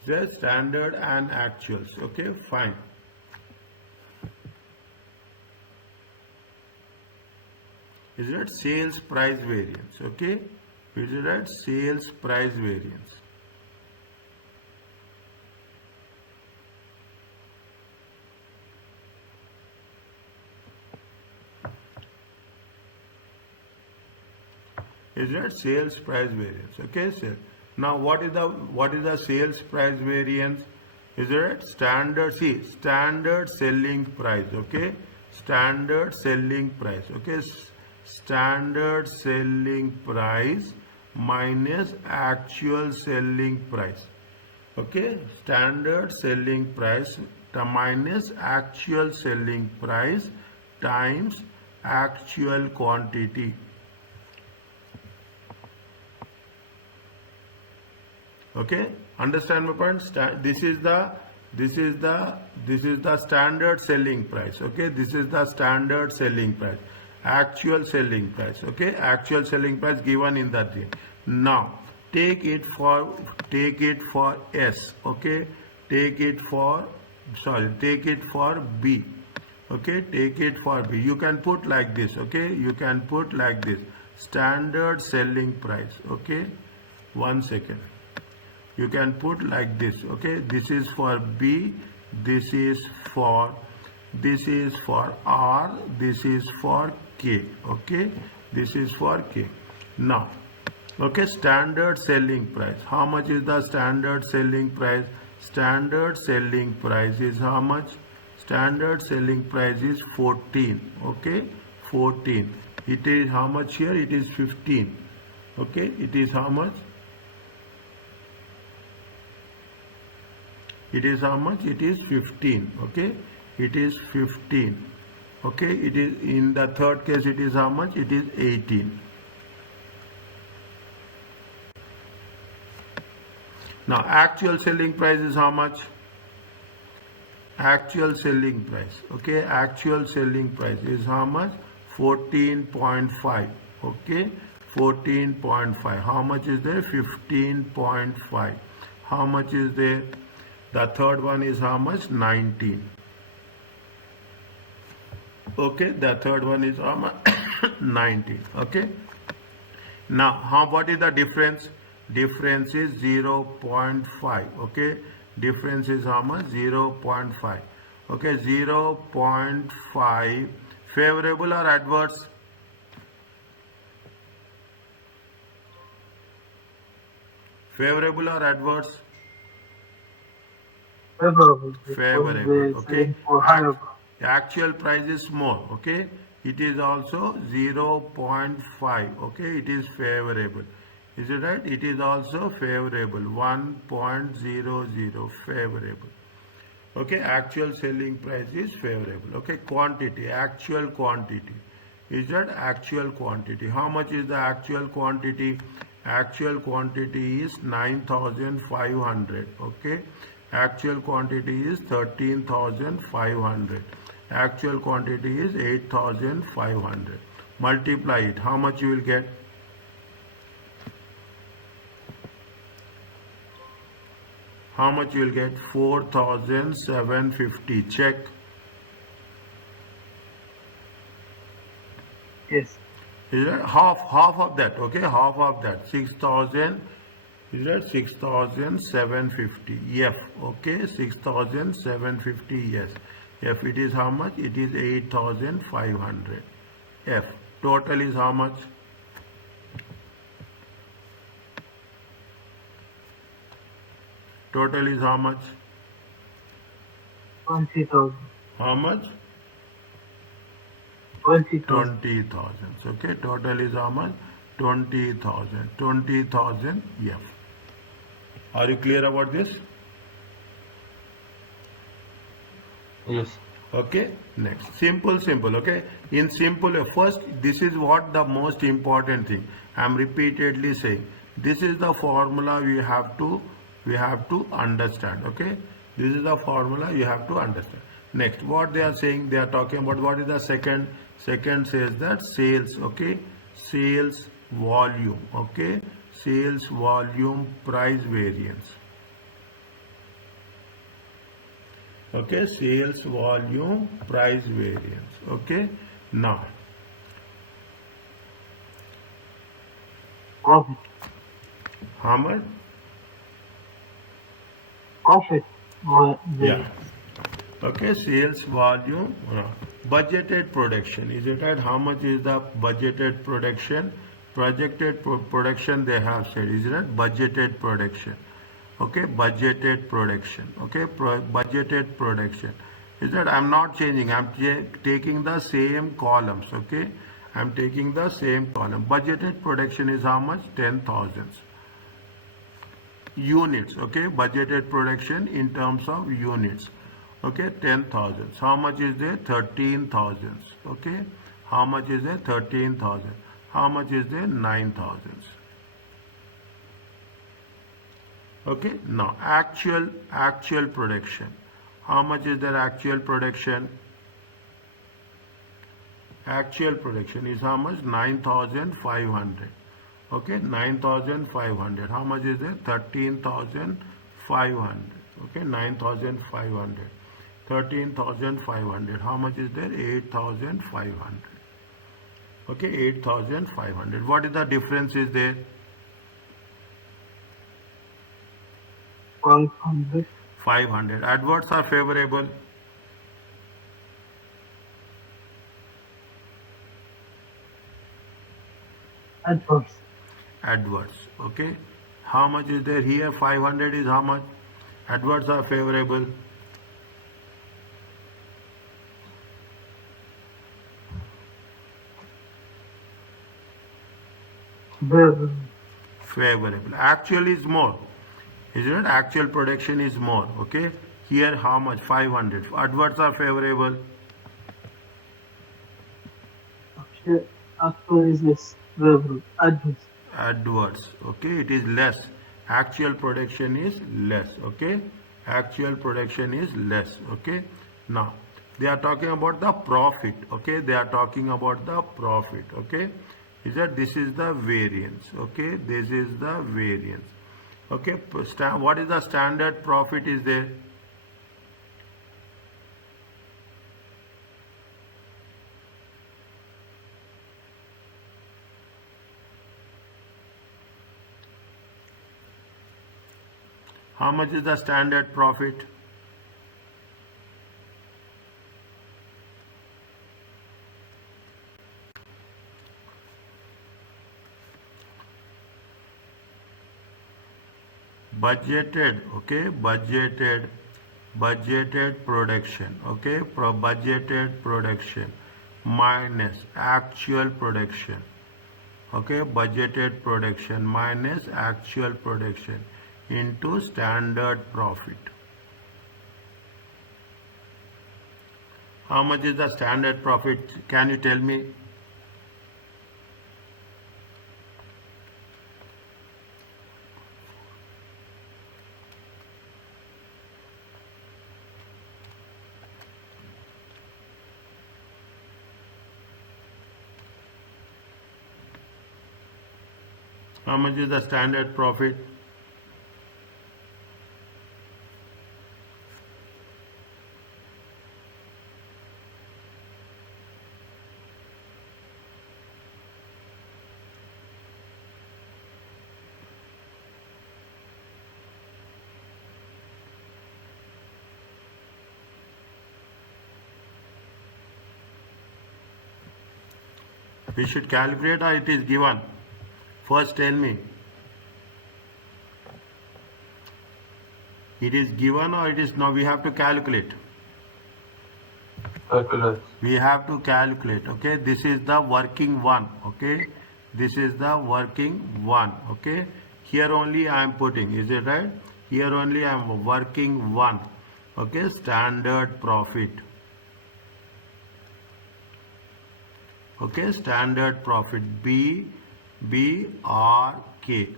the standard and actuals. Okay, fine. Is that sales price variance? Okay, is that sales price variance? Is that sales price variance? Okay, sir. Now what is the sales price variance? Is that standard? See, standard selling price. Okay, standard selling price. Okay, standard selling price minus actual selling price. Okay, standard selling price minus actual selling price times actual quantity. Okay, understand my point? This is the standard selling price. Okay, this is the standard selling price. Actual selling price. Okay, actual selling price given in that thing. Now take it for S. Okay, take it for B. Okay, take it for B. You can put like this. Okay, you can put like this. Standard selling price. Okay, 1 second. You can put like this. Okay, this is for B, this is for R, this is for K. Okay, this is for K. Now, okay, standard selling price. How much is the standard selling price? Standard selling price is how much? Standard selling price is 14. Okay, 14. It is how much here? It is 15. Okay, it is how much? It is how much? It is 15. Okay, it is 15. Okay, it is in the third case. It is how much? It is 18. Now actual selling price is how much? Actual selling price. Okay, actual selling price is how much? 14.5. Okay, 14.5. How much is there? 15.5. How much is there? The third one is how much? 19. Okay, the third one is how much? 19. Okay. Now, what is the difference? Difference is 0.5. Okay, difference is how much? 0.5. Okay, 0.5. Favorable or adverse? Favorable or adverse? Favorable. Favorable. Okay, For higher. actual price is small. Okay, it is also 0.5. Okay, it is favorable. Is it right? It is also favorable. 1.00 favorable. Okay, actual selling price is favorable. Okay, quantity, actual quantity. Is that actual quantity? How much is the actual quantity? Actual quantity is 9,500. Okay, actual quantity is 13,500. Actual quantity is 8,500. Multiply it. How much you will get? How much you will get? 4,750. Check. Yes. Is that half of that? Okay, half of that. 6,000. Is that 6,750? F. Okay, 6,750. Yes. F. It is how much? It is 8,500. F. Total is how much? Total is how much? 20,000. How much? 20,000. 20,000. Okay, total is how much? 20,000. 20,000 F. Are you clear about this? Yes. Okay, next. Simple, okay? In simple, first, this is what the most important thing. I'm repeatedly saying. This is the formula we have to understand, okay? This is the formula you have to understand. Next, what they are saying, they are talking about what is the second? Second says that sales, okay? Sales volume, okay? Sales volume price variance. Okay, sales volume price variance. Okay, now Profit. how much? Profit. Yeah. Okay, sales volume, budgeted production. Is it right? How much is the budgeted production? Projected production they have said. Is it right? Budgeted production. Okay, budgeted production. Okay, budgeted production. Is that I'm not changing. I'm taking the same columns. Okay, I'm taking the same column. Budgeted production is how much? 10,000 units. Okay, budgeted production in terms of units. Okay, 10,000. How much is there? 13,000. Okay, how much is there? 13,000. How much is there? 9,000. Okay, now actual production. How much is their actual production? Actual production is how much? 9,500. Okay, 9,500. How much is there? 13,500. Okay, 9,500. 13,500. How much is there? 8,500. Okay, 8,500. What is the difference is there? 100. 500. Adverts are favorable. Adverse. Adverts. Okay. How much is there here? 500 is how much? Adverts are favorable. Favorable. Favorable. Actual is more. Isn't it? Actual production is more. Okay. Here how much? 500. Adverts are favorable. Actual is less. Favorable. Adverse. Adverts. Okay. It is less. Actual production is less. Okay. Actual production is less. Okay. Now they are talking about the profit. Okay. They are talking about the profit. Okay. Is that this is the variance. Okay. This is the variance. Okay. What is the standard profit is there? How much is the standard profit? Budgeted, okay, budgeted production, okay, budgeted production minus actual production, okay, budgeted production minus actual production into standard profit. How much is the standard profit? Can you tell me? How much is the standard profit? We should calculate or it is given? First tell me. It is given or it is now we have to calculate? Calculate. We have to calculate. Okay, this is the working one. Okay, this is the working one. Okay, here only I am putting, is it right? Here only I am working one. Okay, standard profit. Okay, standard profit BRK.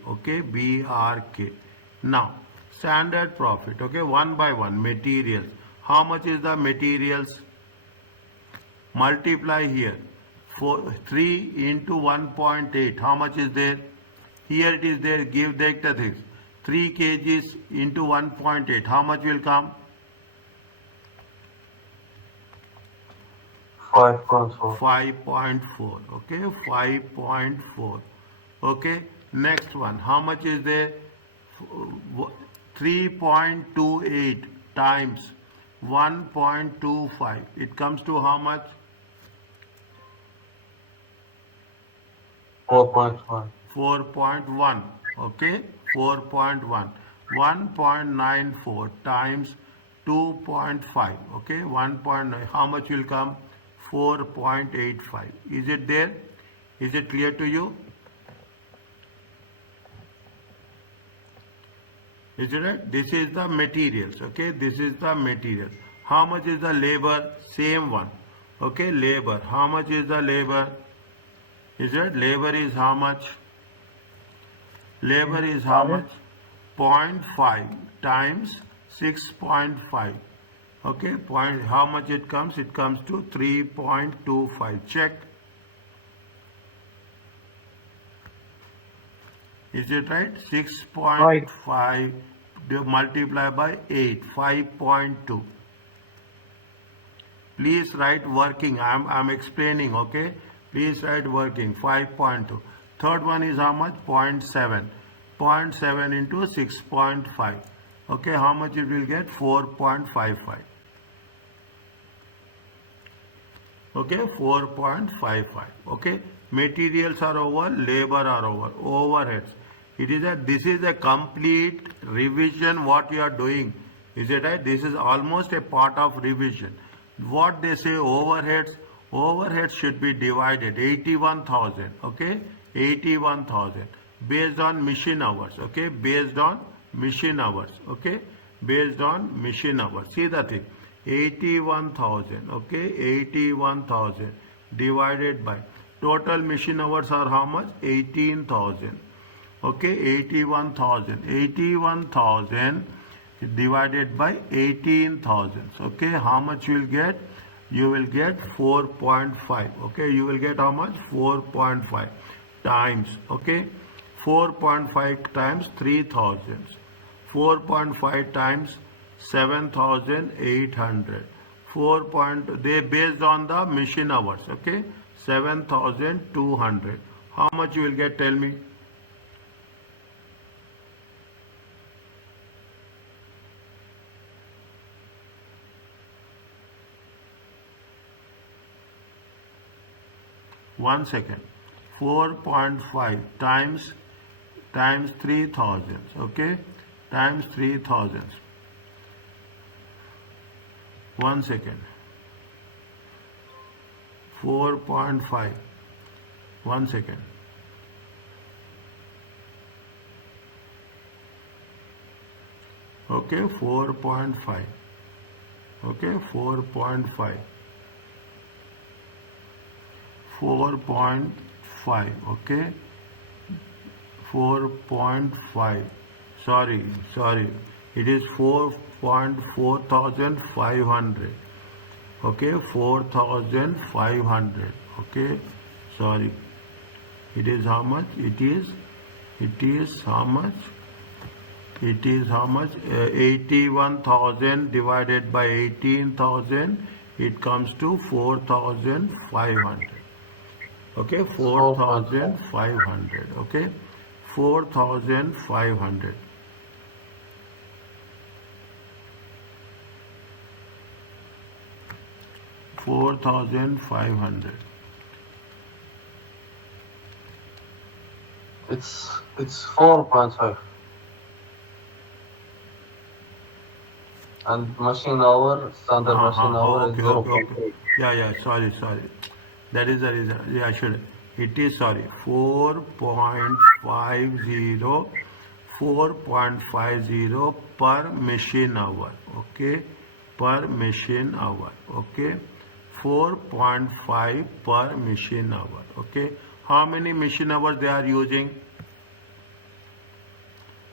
Okay, BRK. Now, standard profit. Okay, one by one. Materials. How much is the materials? Multiply here. 3 into 1.8. How much is there? Here it is there. Give the things. 3 kgs into 1.8. How much will come? 5.4. 5.4. Okay, 5.4. Okay, next one. How much is there? 3.28 times 1.25. It comes to how much? 4.1. 4.1. Okay, 4.1. 1.94 times 2.5. Okay, 1.9. How much will come? 4.85. Is it there? Is it clear to you? Is it right? This is the materials. Okay, this is the material. How much is the labor? Same one. Okay, labor. How much is the labor? Is it? Labor is how much? Labor is how much? 0.5 times 6.5. Okay, how much it comes? It comes to 3.25. Check. Is it right? 6.5 multiply by 8, 5.2. Please write working. I'm explaining, okay? Please write working. 5.2. Third one is how much? 0.7. 0.7 into 6.5. Okay, how much it will get? 4.55. Okay, 4.55. Okay, materials are over, labor are over, overheads. This is a complete revision what you are doing. Is it right? This is almost a part of revision. What they say overheads, overheads should be divided 81,000. Okay, 81,000 based on machine hours. Okay, based on machine hours. Okay, based on machine hours. See the thing. 81,000. Okay, 81,000 divided by total machine hours are how much? 18,000. Okay, 81,000. 81,000 divided by 18,000. Okay, how much you will get? You will get 4.5. Okay, you will get how much? 4.5 times. Okay, 4.5 times 3,000. 4.5 times 7,800. They based on the machine hours. Okay, 7,200. How much you will get? Tell me. One second. 4.5 times 3,000. Okay, times 3,000. One second. 4.5. One second. Okay, 4.5. Okay, 4.5. 4.5. Okay, 4.5. Sorry. It is 4,500. Okay, 4,500. Okay, sorry. It is how much? It is how much? It is how much? 81,000 divided by 18,000. It comes to 4,500. Okay, 4,500. Okay, 4,500. It's 4.5. And machine hour, standard machine hour is Okay. 0.8. Yeah, sorry. That is the reason. Yeah, I should. It is, sorry, 4.50 per machine hour. Okay, per machine hour. Okay, 4.5 per machine hour. Okay, how many machine hours they are using?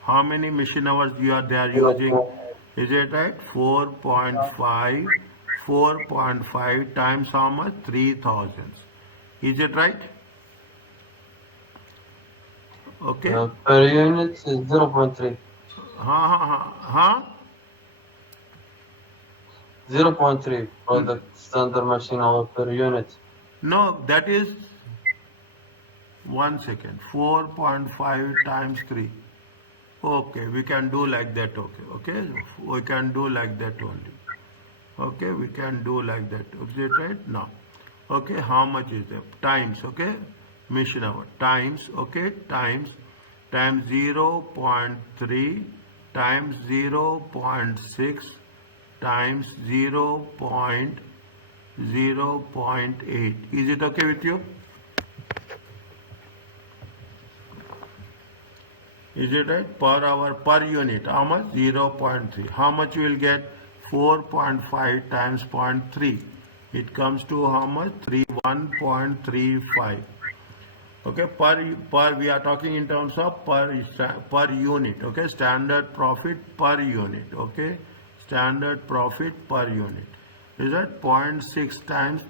How many machine hours they are using? Is it right? 4.5, 4.5 times how much? 3000. Is it right? Okay. Per unit is 0.3. Huh? 0.3 product standard machine hour per unit. No, that is 1 second. 4.5 times 3. Okay, we can do like that. Okay, we can do like that only. Okay, we can do like that. Is it right? Now, okay, how much is that? Times, okay, mission hour times, okay, times 0.3 times 0.6 times 0.8. Is it okay with you? Is it right? Per hour, per unit. How much? 0.3. How much you will get? 4.5 times 0.3. It comes to how much? 1.35. Okay, per we are talking in terms of per unit. Okay, standard profit per unit. Okay, standard profit per unit. Is that 0.6 times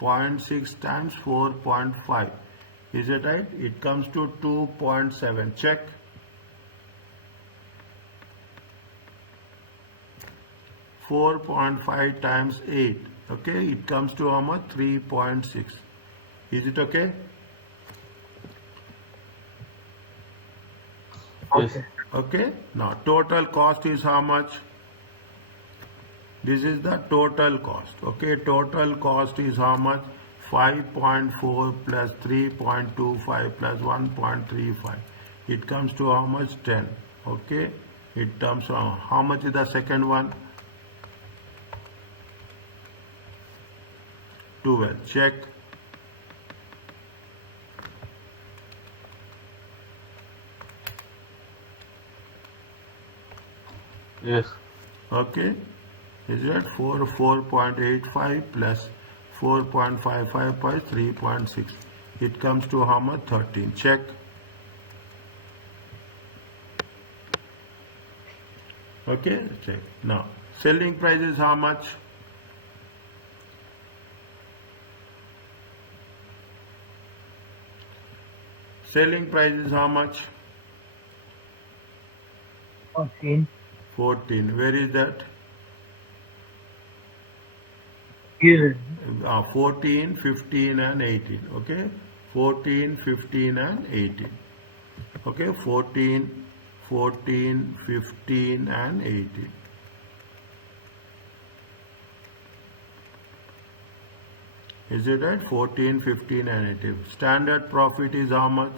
0.6 times 4.5? Is it right? It comes to 2.7. Check. 4.5 times 8. Okay, it comes to how much? 3.6. Is it okay? Yes. Okay. Now total cost is how much? This is the total cost. Okay, total cost is how much? 5.4 plus 3.25 plus 1.35. It comes to how much? 10. Okay, it comes to how much is the second one? 12. Check. Yes. Okay, is it 4.85 plus 4.55 plus 3.6? It comes to how much? 13. Check. Okay, check. Now selling price is how much? Selling price is how much? 14. 14. Where is that? Here. 14, 15 and 18. Okay, 14, 15 and 18. Okay, 14, 14, 15 and 18. Is it right? 14, 15 and 18. Standard profit is how much?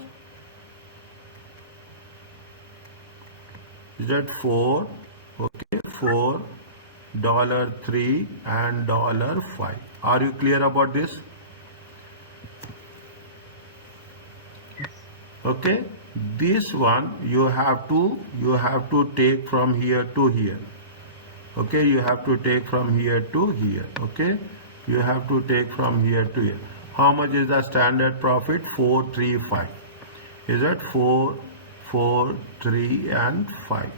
Is that 4? Okay, 4, $3 and $5. Are you clear about this? Yes. Okay, this one you have to take from here to here. Okay, you have to take from here to here. Okay, you have to take from here to here. How much is the standard profit? 435. Is that 4, 4, 3 and 5?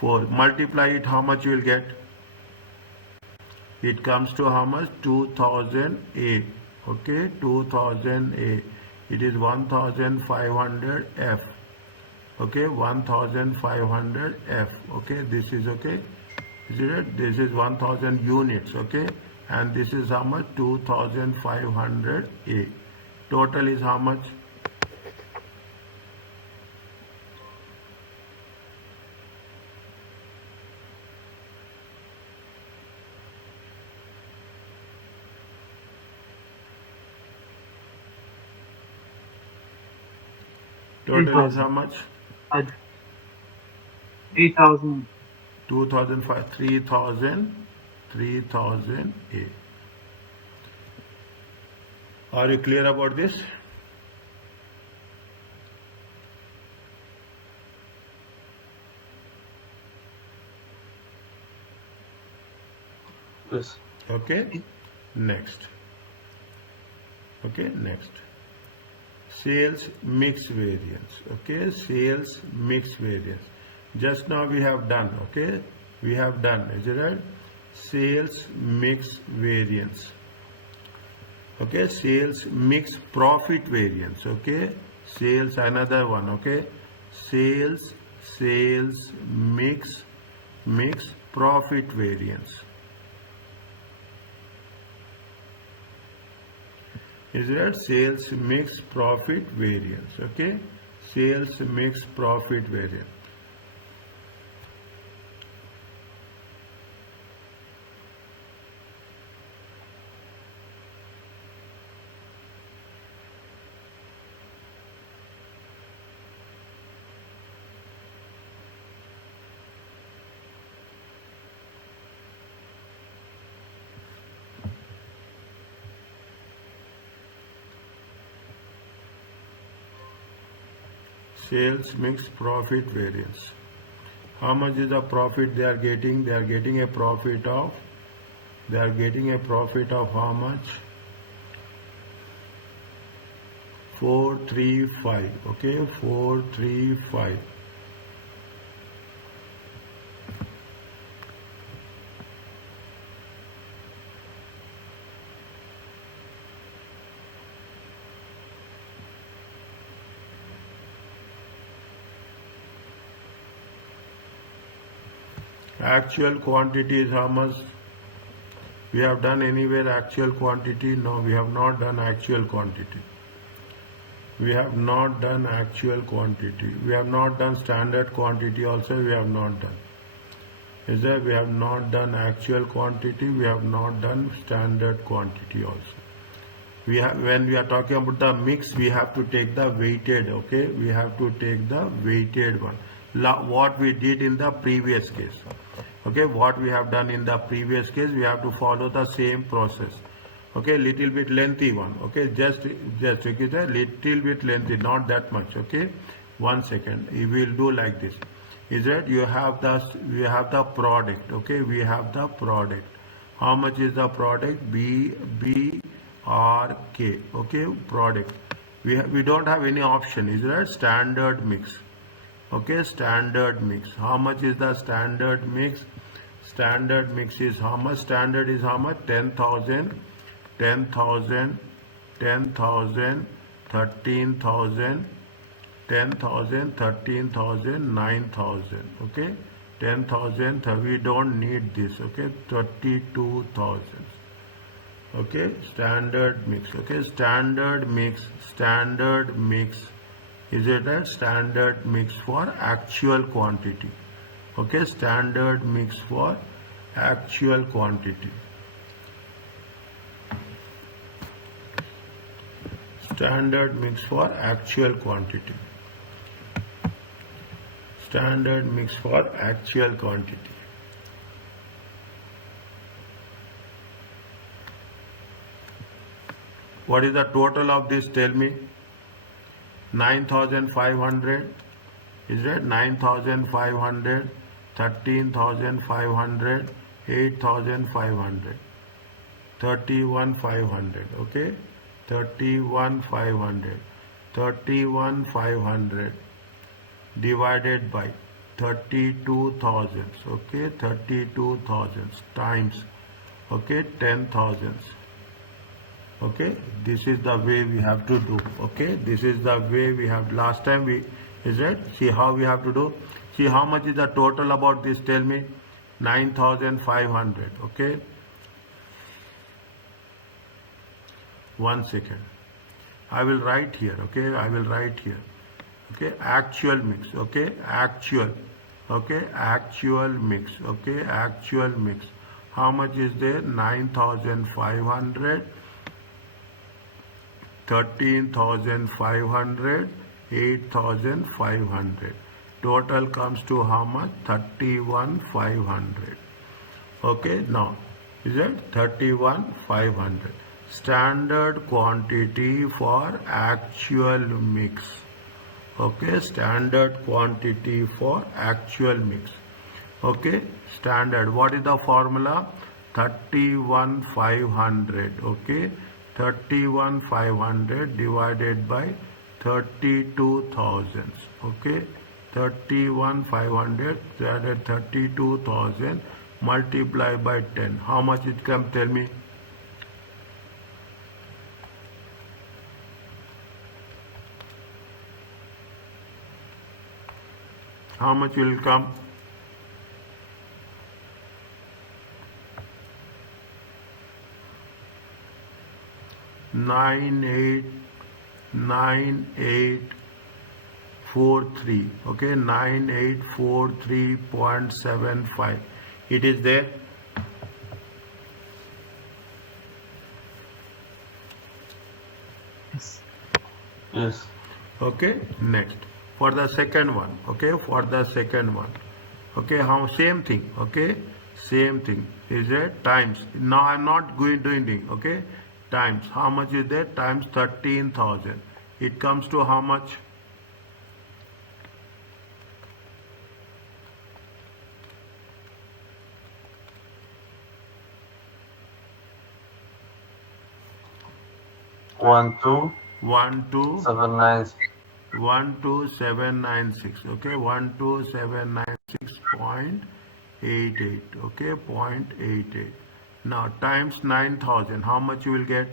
4. Multiply it, how much you will get? It comes to how much? 2008. Okay, 2008. It is 1500 F. Okay, 1500 F. Okay, this is okay. Is it? This is 1000 units. Okay, and this is how much? 2500 A. Total is how much? Total is how much? 3,000. 2005, 3000 A. Are you clear about this? Yes. Okay. next. Okay, next. Sales mix variance. Okay, sales mix variance. Just now we have done. Okay, we have done. Is it right? Sales mix variance. Okay, sales mix profit variance. Okay, sales, another one. Okay, sales mix profit variance. Is that sales mix profit variance? Okay, sales mix profit variance. Sales mix profit variance. How much is the profit they are getting? They are getting a profit of how much? 435. Okay, 435. Actual quantity is how much? We have done anywhere actual quantity? No, we have not done actual quantity. We have not done actual quantity. We have not done standard quantity also. We have not done. Is that we have not done actual quantity? We have not done standard quantity also. We have, when we are talking about the mix, we have to take the weighted. Okay, we have to take the weighted one. What we did in the previous case. Okay, what we have done in the previous case, we have to follow the same process. Okay, little bit lengthy one. Okay, just it is a little bit lengthy, not that much. Okay, 1 second. We will do like this. Is that we have the product. Okay, we have the product. How much is the product? BRK. Okay, product. We don't have any option. Is that standard mix? Okay, standard mix. How much is the standard mix? Standard mix is how much? Standard is how much? 10,000, 10,000, 10,000, 13,000, 10,000, 13,000, 9,000. Okay, 10,000. We don't need this. Okay, 32,000. Okay, standard mix. Okay, standard mix. Standard mix. Is it a standard mix for actual quantity? Okay, standard mix for actual quantity. Standard mix for actual quantity. Standard mix for actual quantity. What is the total of this? Tell me. 9,500. Is that 9,500, 13,500, 8,500, 31,500. Okay, 31,500, 31,500 divided by 32,000. Okay, 32,000 times. Okay, 10,000. Okay, this is the way we have to do. Okay, this is the way we have. Last time we, is it? See how we have to do. See how much is the total about this? Tell me. 9,500. Okay, 1 second. I will write here. Okay, I will write here. Okay, actual mix. Okay, actual. Okay, actual mix. Okay, actual mix. How much is there? 9,500. 13,500, 8,500. Total comes to how much? 31,500. Okay, now is it 31,500? Standard quantity for actual mix. Okay, standard quantity for actual mix. Okay, standard. What is the formula? 31,500, okay, 31,500 divided by 32,000, okay, 31,500 divided 32,000 multiplied by 10. How much it come? Tell me. How much will come? Nine eight 43, okay, 9843.75. It is there. Yes. Yes. Okay, next for the second one, okay, for the second one, okay, how same thing, okay, same thing is it times. Now I'm not doing it, okay, times how much is there? Times 13,000. It comes to how much? One two 12796, 796. okay, 12796.88, okay, 0.88. Now times 9,000, how much you will get?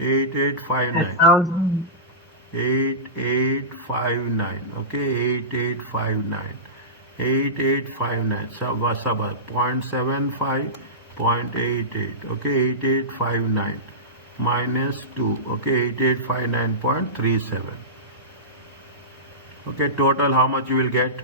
Eight eight five nine. 1,000. 8859, okay, 8859, 8859, sub 0.75, 0.88, okay, 8859 minus 2, okay, 8859.37, okay, total how much you will get?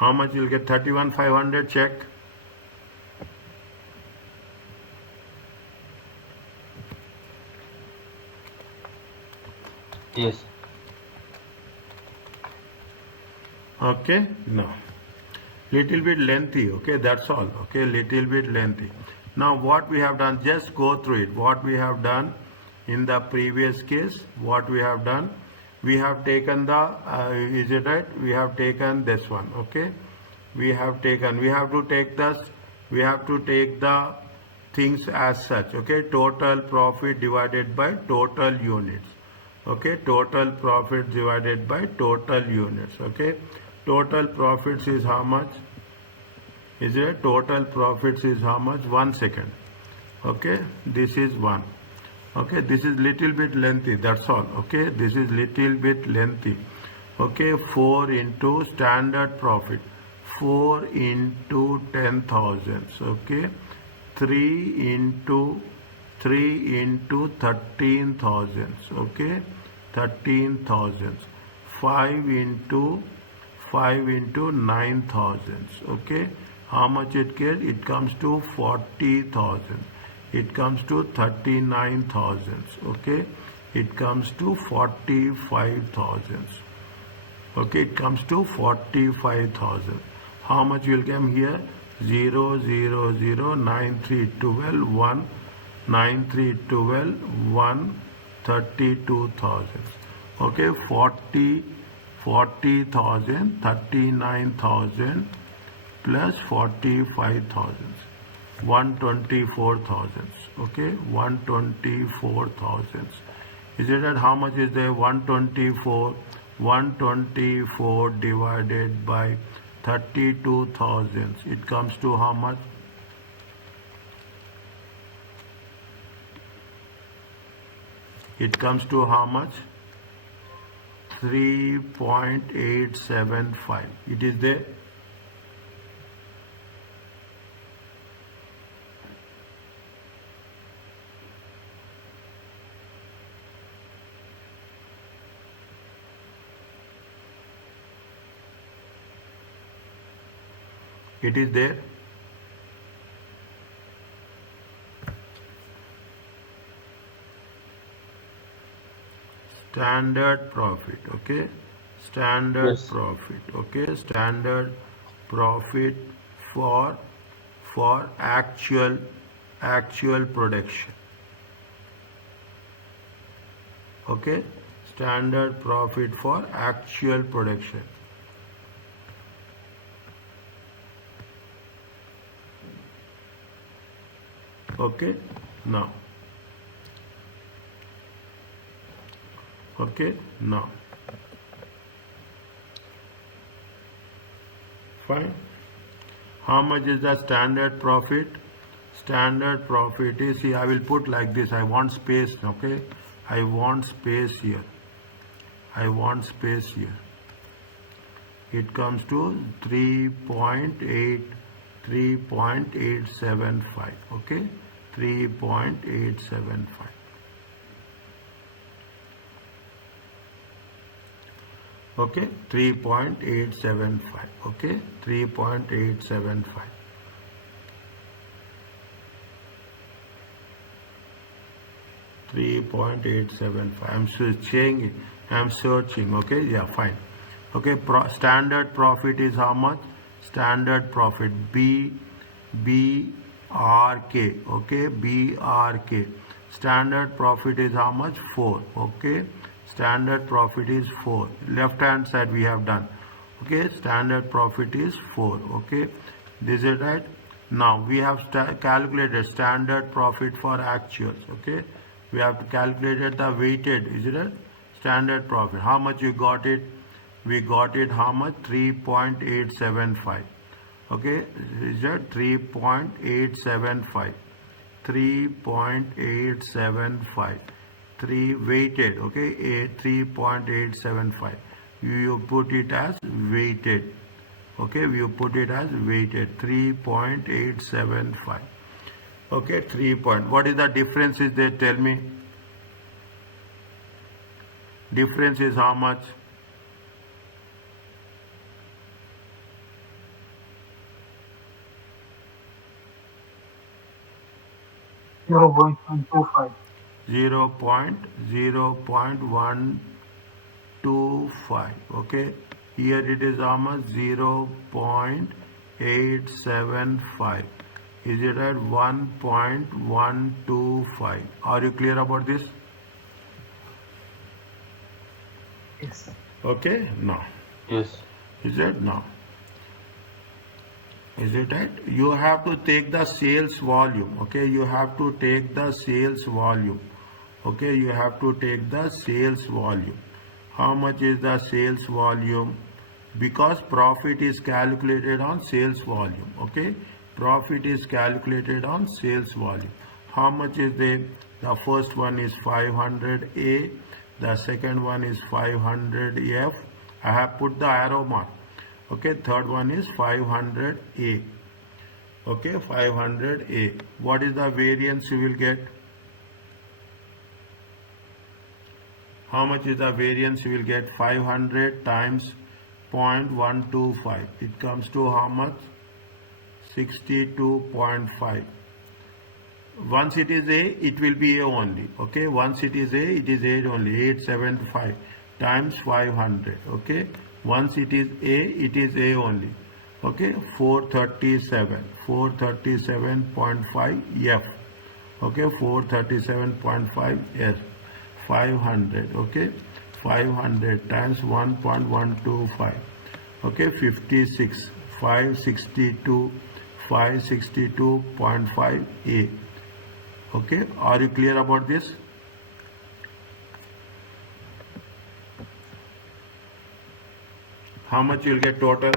How much you'll get? 31,500, check. Yes. Okay, no, little bit lengthy, okay, that's all, okay, little bit lengthy. Now what we have done, just go through it. What we have done in the previous case, what we have done, we have taken the is it right, we have taken this one, okay, we have to take this, we have to take the things as such, okay, total profit divided by total units, okay, total profit divided by total units, okay, total profits is how much? Is it total profits is how much? 1 second, okay, this is 1, okay, this is little bit lengthy, that's all, okay, this is little bit lengthy, okay, 4 into standard profit, 4 into 10,000, okay, 3 into 13,000, okay, 13,000, 5 into 9,000, okay, how much it gets? It comes to 40,000, it comes to 39,000, okay, it comes to 45,000, okay, it comes to 45,000. How much will come here? 0 0 0 9 3 12 1 9 3 12 1 32,000, okay, 40,000 39,000 plus 45,000, 124,000, okay, 124,000. Is it that how much is there? 124, 124 divided by 32,000, it comes to how much? It comes to how much? 3.875. It is there. It is there. Standard profit, okay? Standard Yes. profit, okay? Standard profit for actual production, okay? Standard profit for actual production. Okay, now. Okay, now. Fine. How much is the standard profit? Standard profit is, see, I will put like this. I want space, okay? I want space here. I want space here. It comes to 3.875, okay? 3.875. Okay, 3.875, okay? 3.875. I'm searching, okay? Yeah, fine. Okay, standard profit is how much? Standard profit, BRK, okay? BRK. Standard profit is how much? 4, okay? Standard profit is 4. Left hand side we have done. Okay, standard profit is 4, okay? This is right. Now we have calculated standard profit for actuals, okay? We have to calculate the weighted, is it right? Standard profit. How much you got it? We got it how much? 3.875. Okay, is that 3.875? 3.875. 3 weighted, okay? 3.875. You put it as weighted. Okay, we put it as weighted. 3.875. Okay, 3 point. What is the difference is there? Tell me. Difference is how much? Zero point 0.125. 0.125. Okay, here it is how much? 0.875. Is it at 1.125? Are you clear about this? Yes. Okay, now. Yes. Is it now? Is it right? You have to take the sales volume. Okay, you have to take the sales volume. Okay, you have to take the sales volume. How much is the sales volume? Because profit is calculated on sales volume. Okay, profit is calculated on sales volume. How much is there? The first one is 500A, the second one is 500F. I have put the arrow mark. Okay, third one is 500A. Okay, 500A. What is the variance you will get? How much is the variance you will get? 500 times 0.125. It comes to how much? 62.5. Once it is A, it will be A only. Okay, once it is A, it is A only. 875 times 500. Okay, once it is A, it is A only. Okay, 437. 437.5 F. Okay, 437.5 S. 500. Okay, 500 times 1.125. Okay, 56. 562. 562.5 A. Okay, are you clear about this? How much you will get total?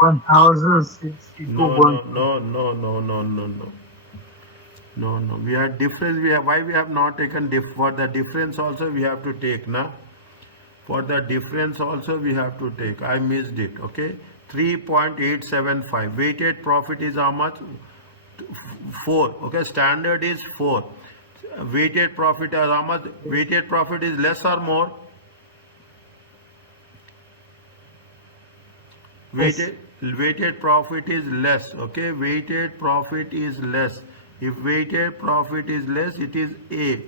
No, 1062.2. no. We have difference. Why we have not taken for the difference also we have to take, na? For the difference also we have to take. I missed it. Okay, 3.875. Weighted profit is how much? 4. Okay, standard is 4. Weighted profit is how much? Weighted profit is less or more? Yes. Weighted profit is less. Okay, weighted profit is less. If weighted profit is less, it is A.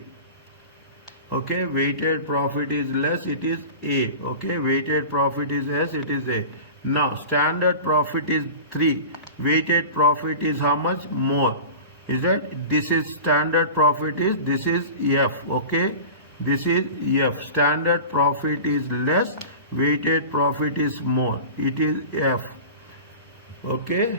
Okay, weighted profit is less, it is A. Okay, weighted profit is less, it is A. Now standard profit is 3. Weighted profit is how much? More. Is that? This is standard profit is, this is F. Okay, this is F. Standard profit is less, weighted profit is more. It is F. Okay.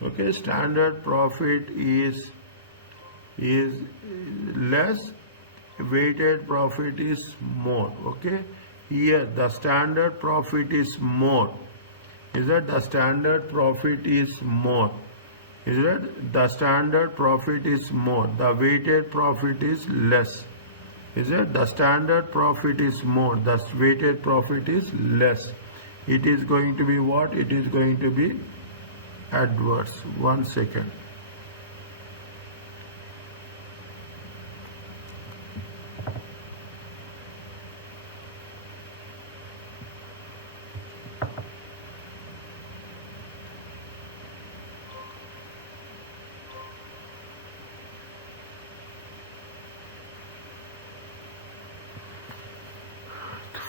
Okay, standard profit is less, weighted profit is more. Okay, here the standard profit is more. Is that the standard profit is more? Is that the standard profit is more? The weighted profit is less. Is that the standard profit is more? The weighted profit is less. It is going to be what? It is going to be adverse. 1 second.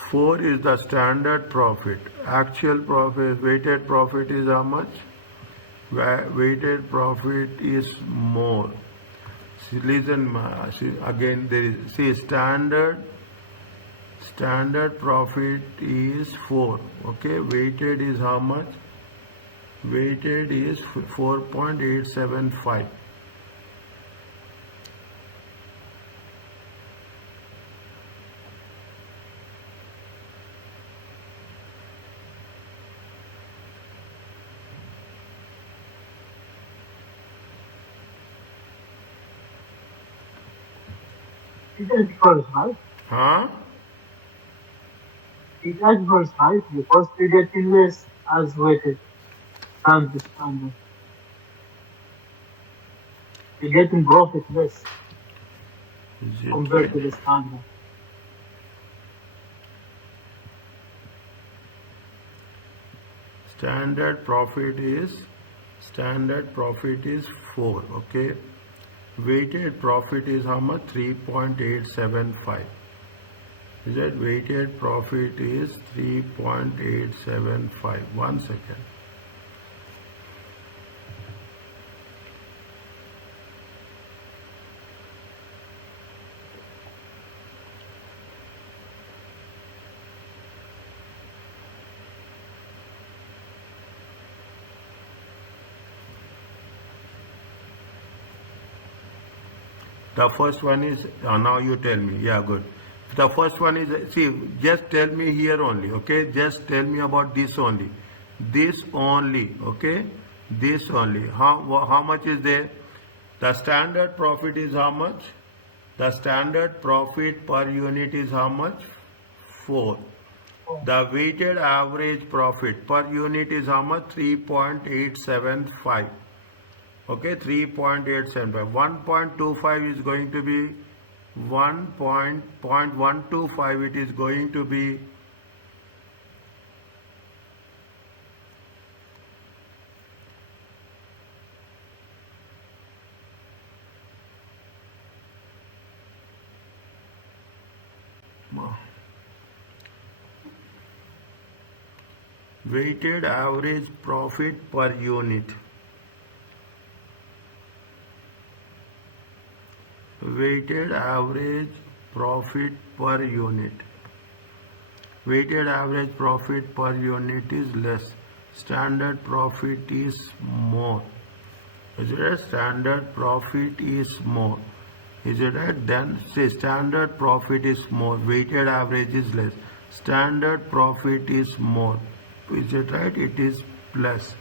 Four is the standard profit. Actual profit, weighted profit is how much? Weighted profit is more. See, listen, see, again there is, see, standard profit is 4. Okay, weighted is how much? Weighted is 4.875. It adverse, right? Huh? It adverse, right? Because we getting less as weighted than the standard. We're getting profit less Is it compared right? to the standard. Standard profit is 4. Okay, weighted profit is how much? 3.875. Is that weighted profit is 3.875. 1 second. The first one is, now you tell me. Yeah, good. The first one is, see, just tell me here only, okay? Just tell me about this only. This only, okay? This only. How much is there? The standard profit is how much? The standard profit per unit is how much? 4. The weighted average profit per unit is how much? 3.875. Okay, 3.875. 1.25 is going to be 1.125. It is going to be weighted average profit per unit. Weighted average profit per unit. Weighted average profit per unit is less. Standard profit is more. Is it? Standard profit is more. Is it right? Then say standard profit is more, weighted average is less. Standard profit is more. Is it right? It is plus.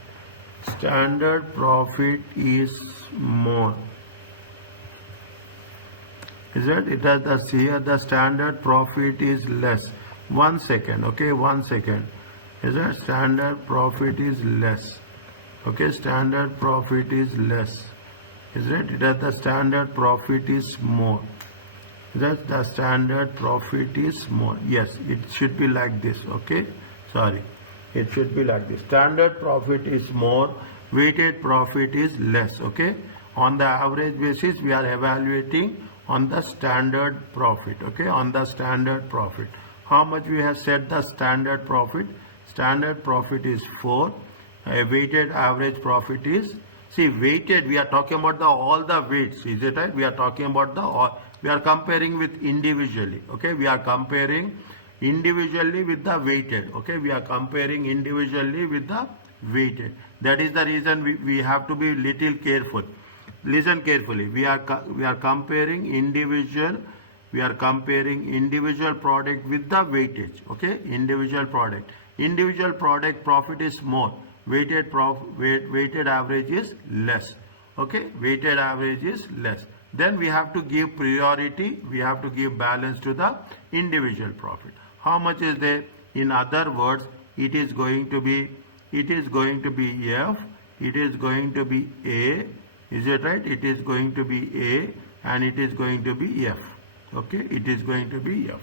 Standard profit is more. Is it? It has the here the standard profit is less. 1 second. Okay, 1 second. Is that standard profit is less? Okay, standard profit is less. Is it? It has the standard profit is more. That the standard profit is more. Yes, it should be like this. Okay, sorry, it should be like this. Standard profit is more, weighted profit is less. Okay, on the average basis we are evaluating on the standard profit. Okay, on the standard profit, how much we have set the standard profit? Standard profit is 4. A weighted average profit is, see, weighted, we are talking about the all the weights. Is it right? We are talking about the all. We are comparing with individually. Okay, we are comparing individually with the weighted. Okay, we are comparing individually with the weighted. That is the reason we have to be little careful. Listen carefully. We are comparing individual. We are comparing individual product with the weightage. Okay, individual product. Individual product profit is more. Weighted average is less. Okay, weighted average is less. Then we have to give priority, we have to give balance to the individual profit. How much is there? In other words, it is going to be F, it is going to be A. Is it right? It is going to be A and it is going to be F. Okay, it is going to be F.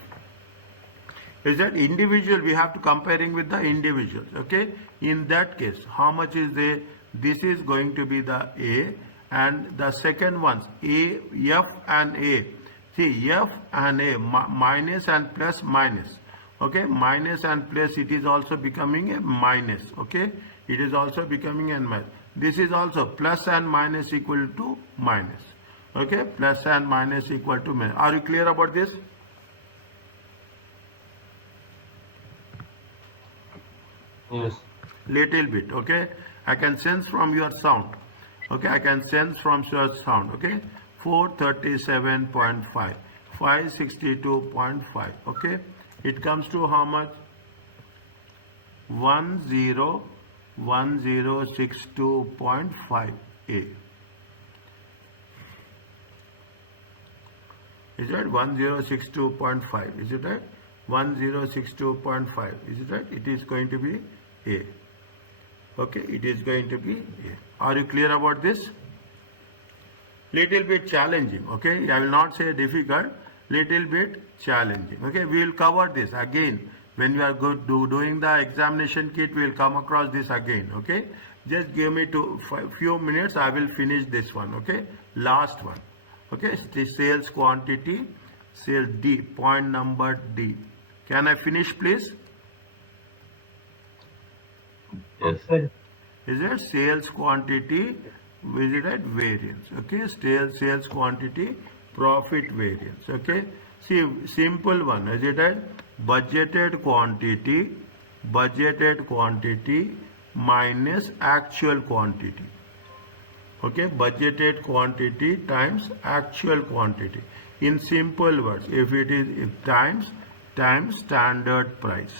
Is that individual? We have to comparing with the individuals. Okay, in that case, how much is there? This is going to be the A, and the second ones A, F and A. See, F and A, minus and plus minus. Okay, minus and plus, it is also becoming a minus. Okay, it is also becoming a minus. This is also plus and minus equal to minus. Okay, plus and minus equal to minus. Are you clear about this? Yes. Little bit. Okay, I can sense from your sound. Okay, I can sense from your sound. Okay, 437.5, 562.5. Okay, it comes to how much? 1062.5 A. Is that 1062.5? Is it right? 1062.5. Is it right? It is going to be A. Okay, it is going to be A. Are you clear about this? Little bit challenging. Okay, I will not say difficult. Little bit challenging. Okay, we will cover this again when we are doing the examination kit. We will come across this again. Okay, just give me few minutes. I will finish this one. Okay, last one. Okay, the sales quantity, sales D, point number D. Can I finish, please? Yes. Is it sales quantity? Is it at variance? Okay, sales quantity, profit variance. Okay, see, simple one. Is it at budgeted quantity minus actual quantity. Okay, budgeted quantity times actual quantity. In simple words, if it is times standard price.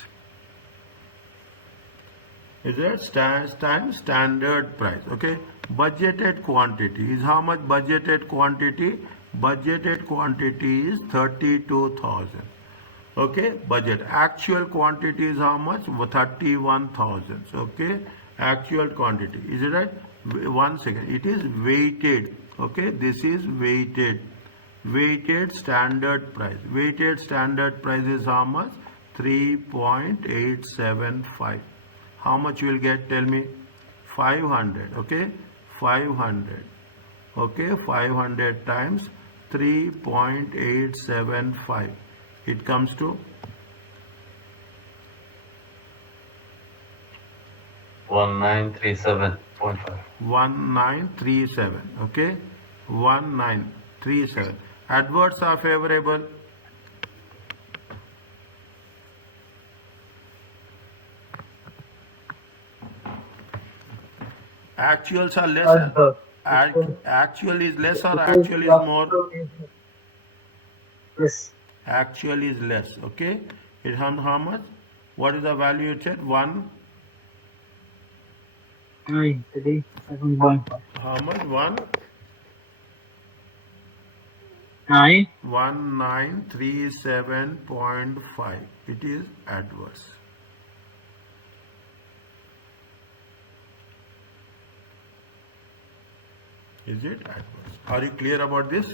Is that times standard price? Okay, budgeted quantity is how much? Budgeted quantity is 32,000. Okay, budget. Actual quantity is how much? 31,000. Okay, actual quantity. Is it right? 1 second. It is weighted. Okay, this is weighted. Weighted standard price. Weighted standard price is how much? 3.875. How much you will get? Tell me. 500. Okay, 500. Okay, 500 times 3.875. It comes to 1937.5. 1937. Okay, 1937. Adverts are favorable. Actuals are less. Actual is less or actual is more? Yes. Actual is less, okay? It how much? What is the value you said? 937.5. how much? 1? 9. 1937.5. It is adverse. Is it adverse? Are you clear about this?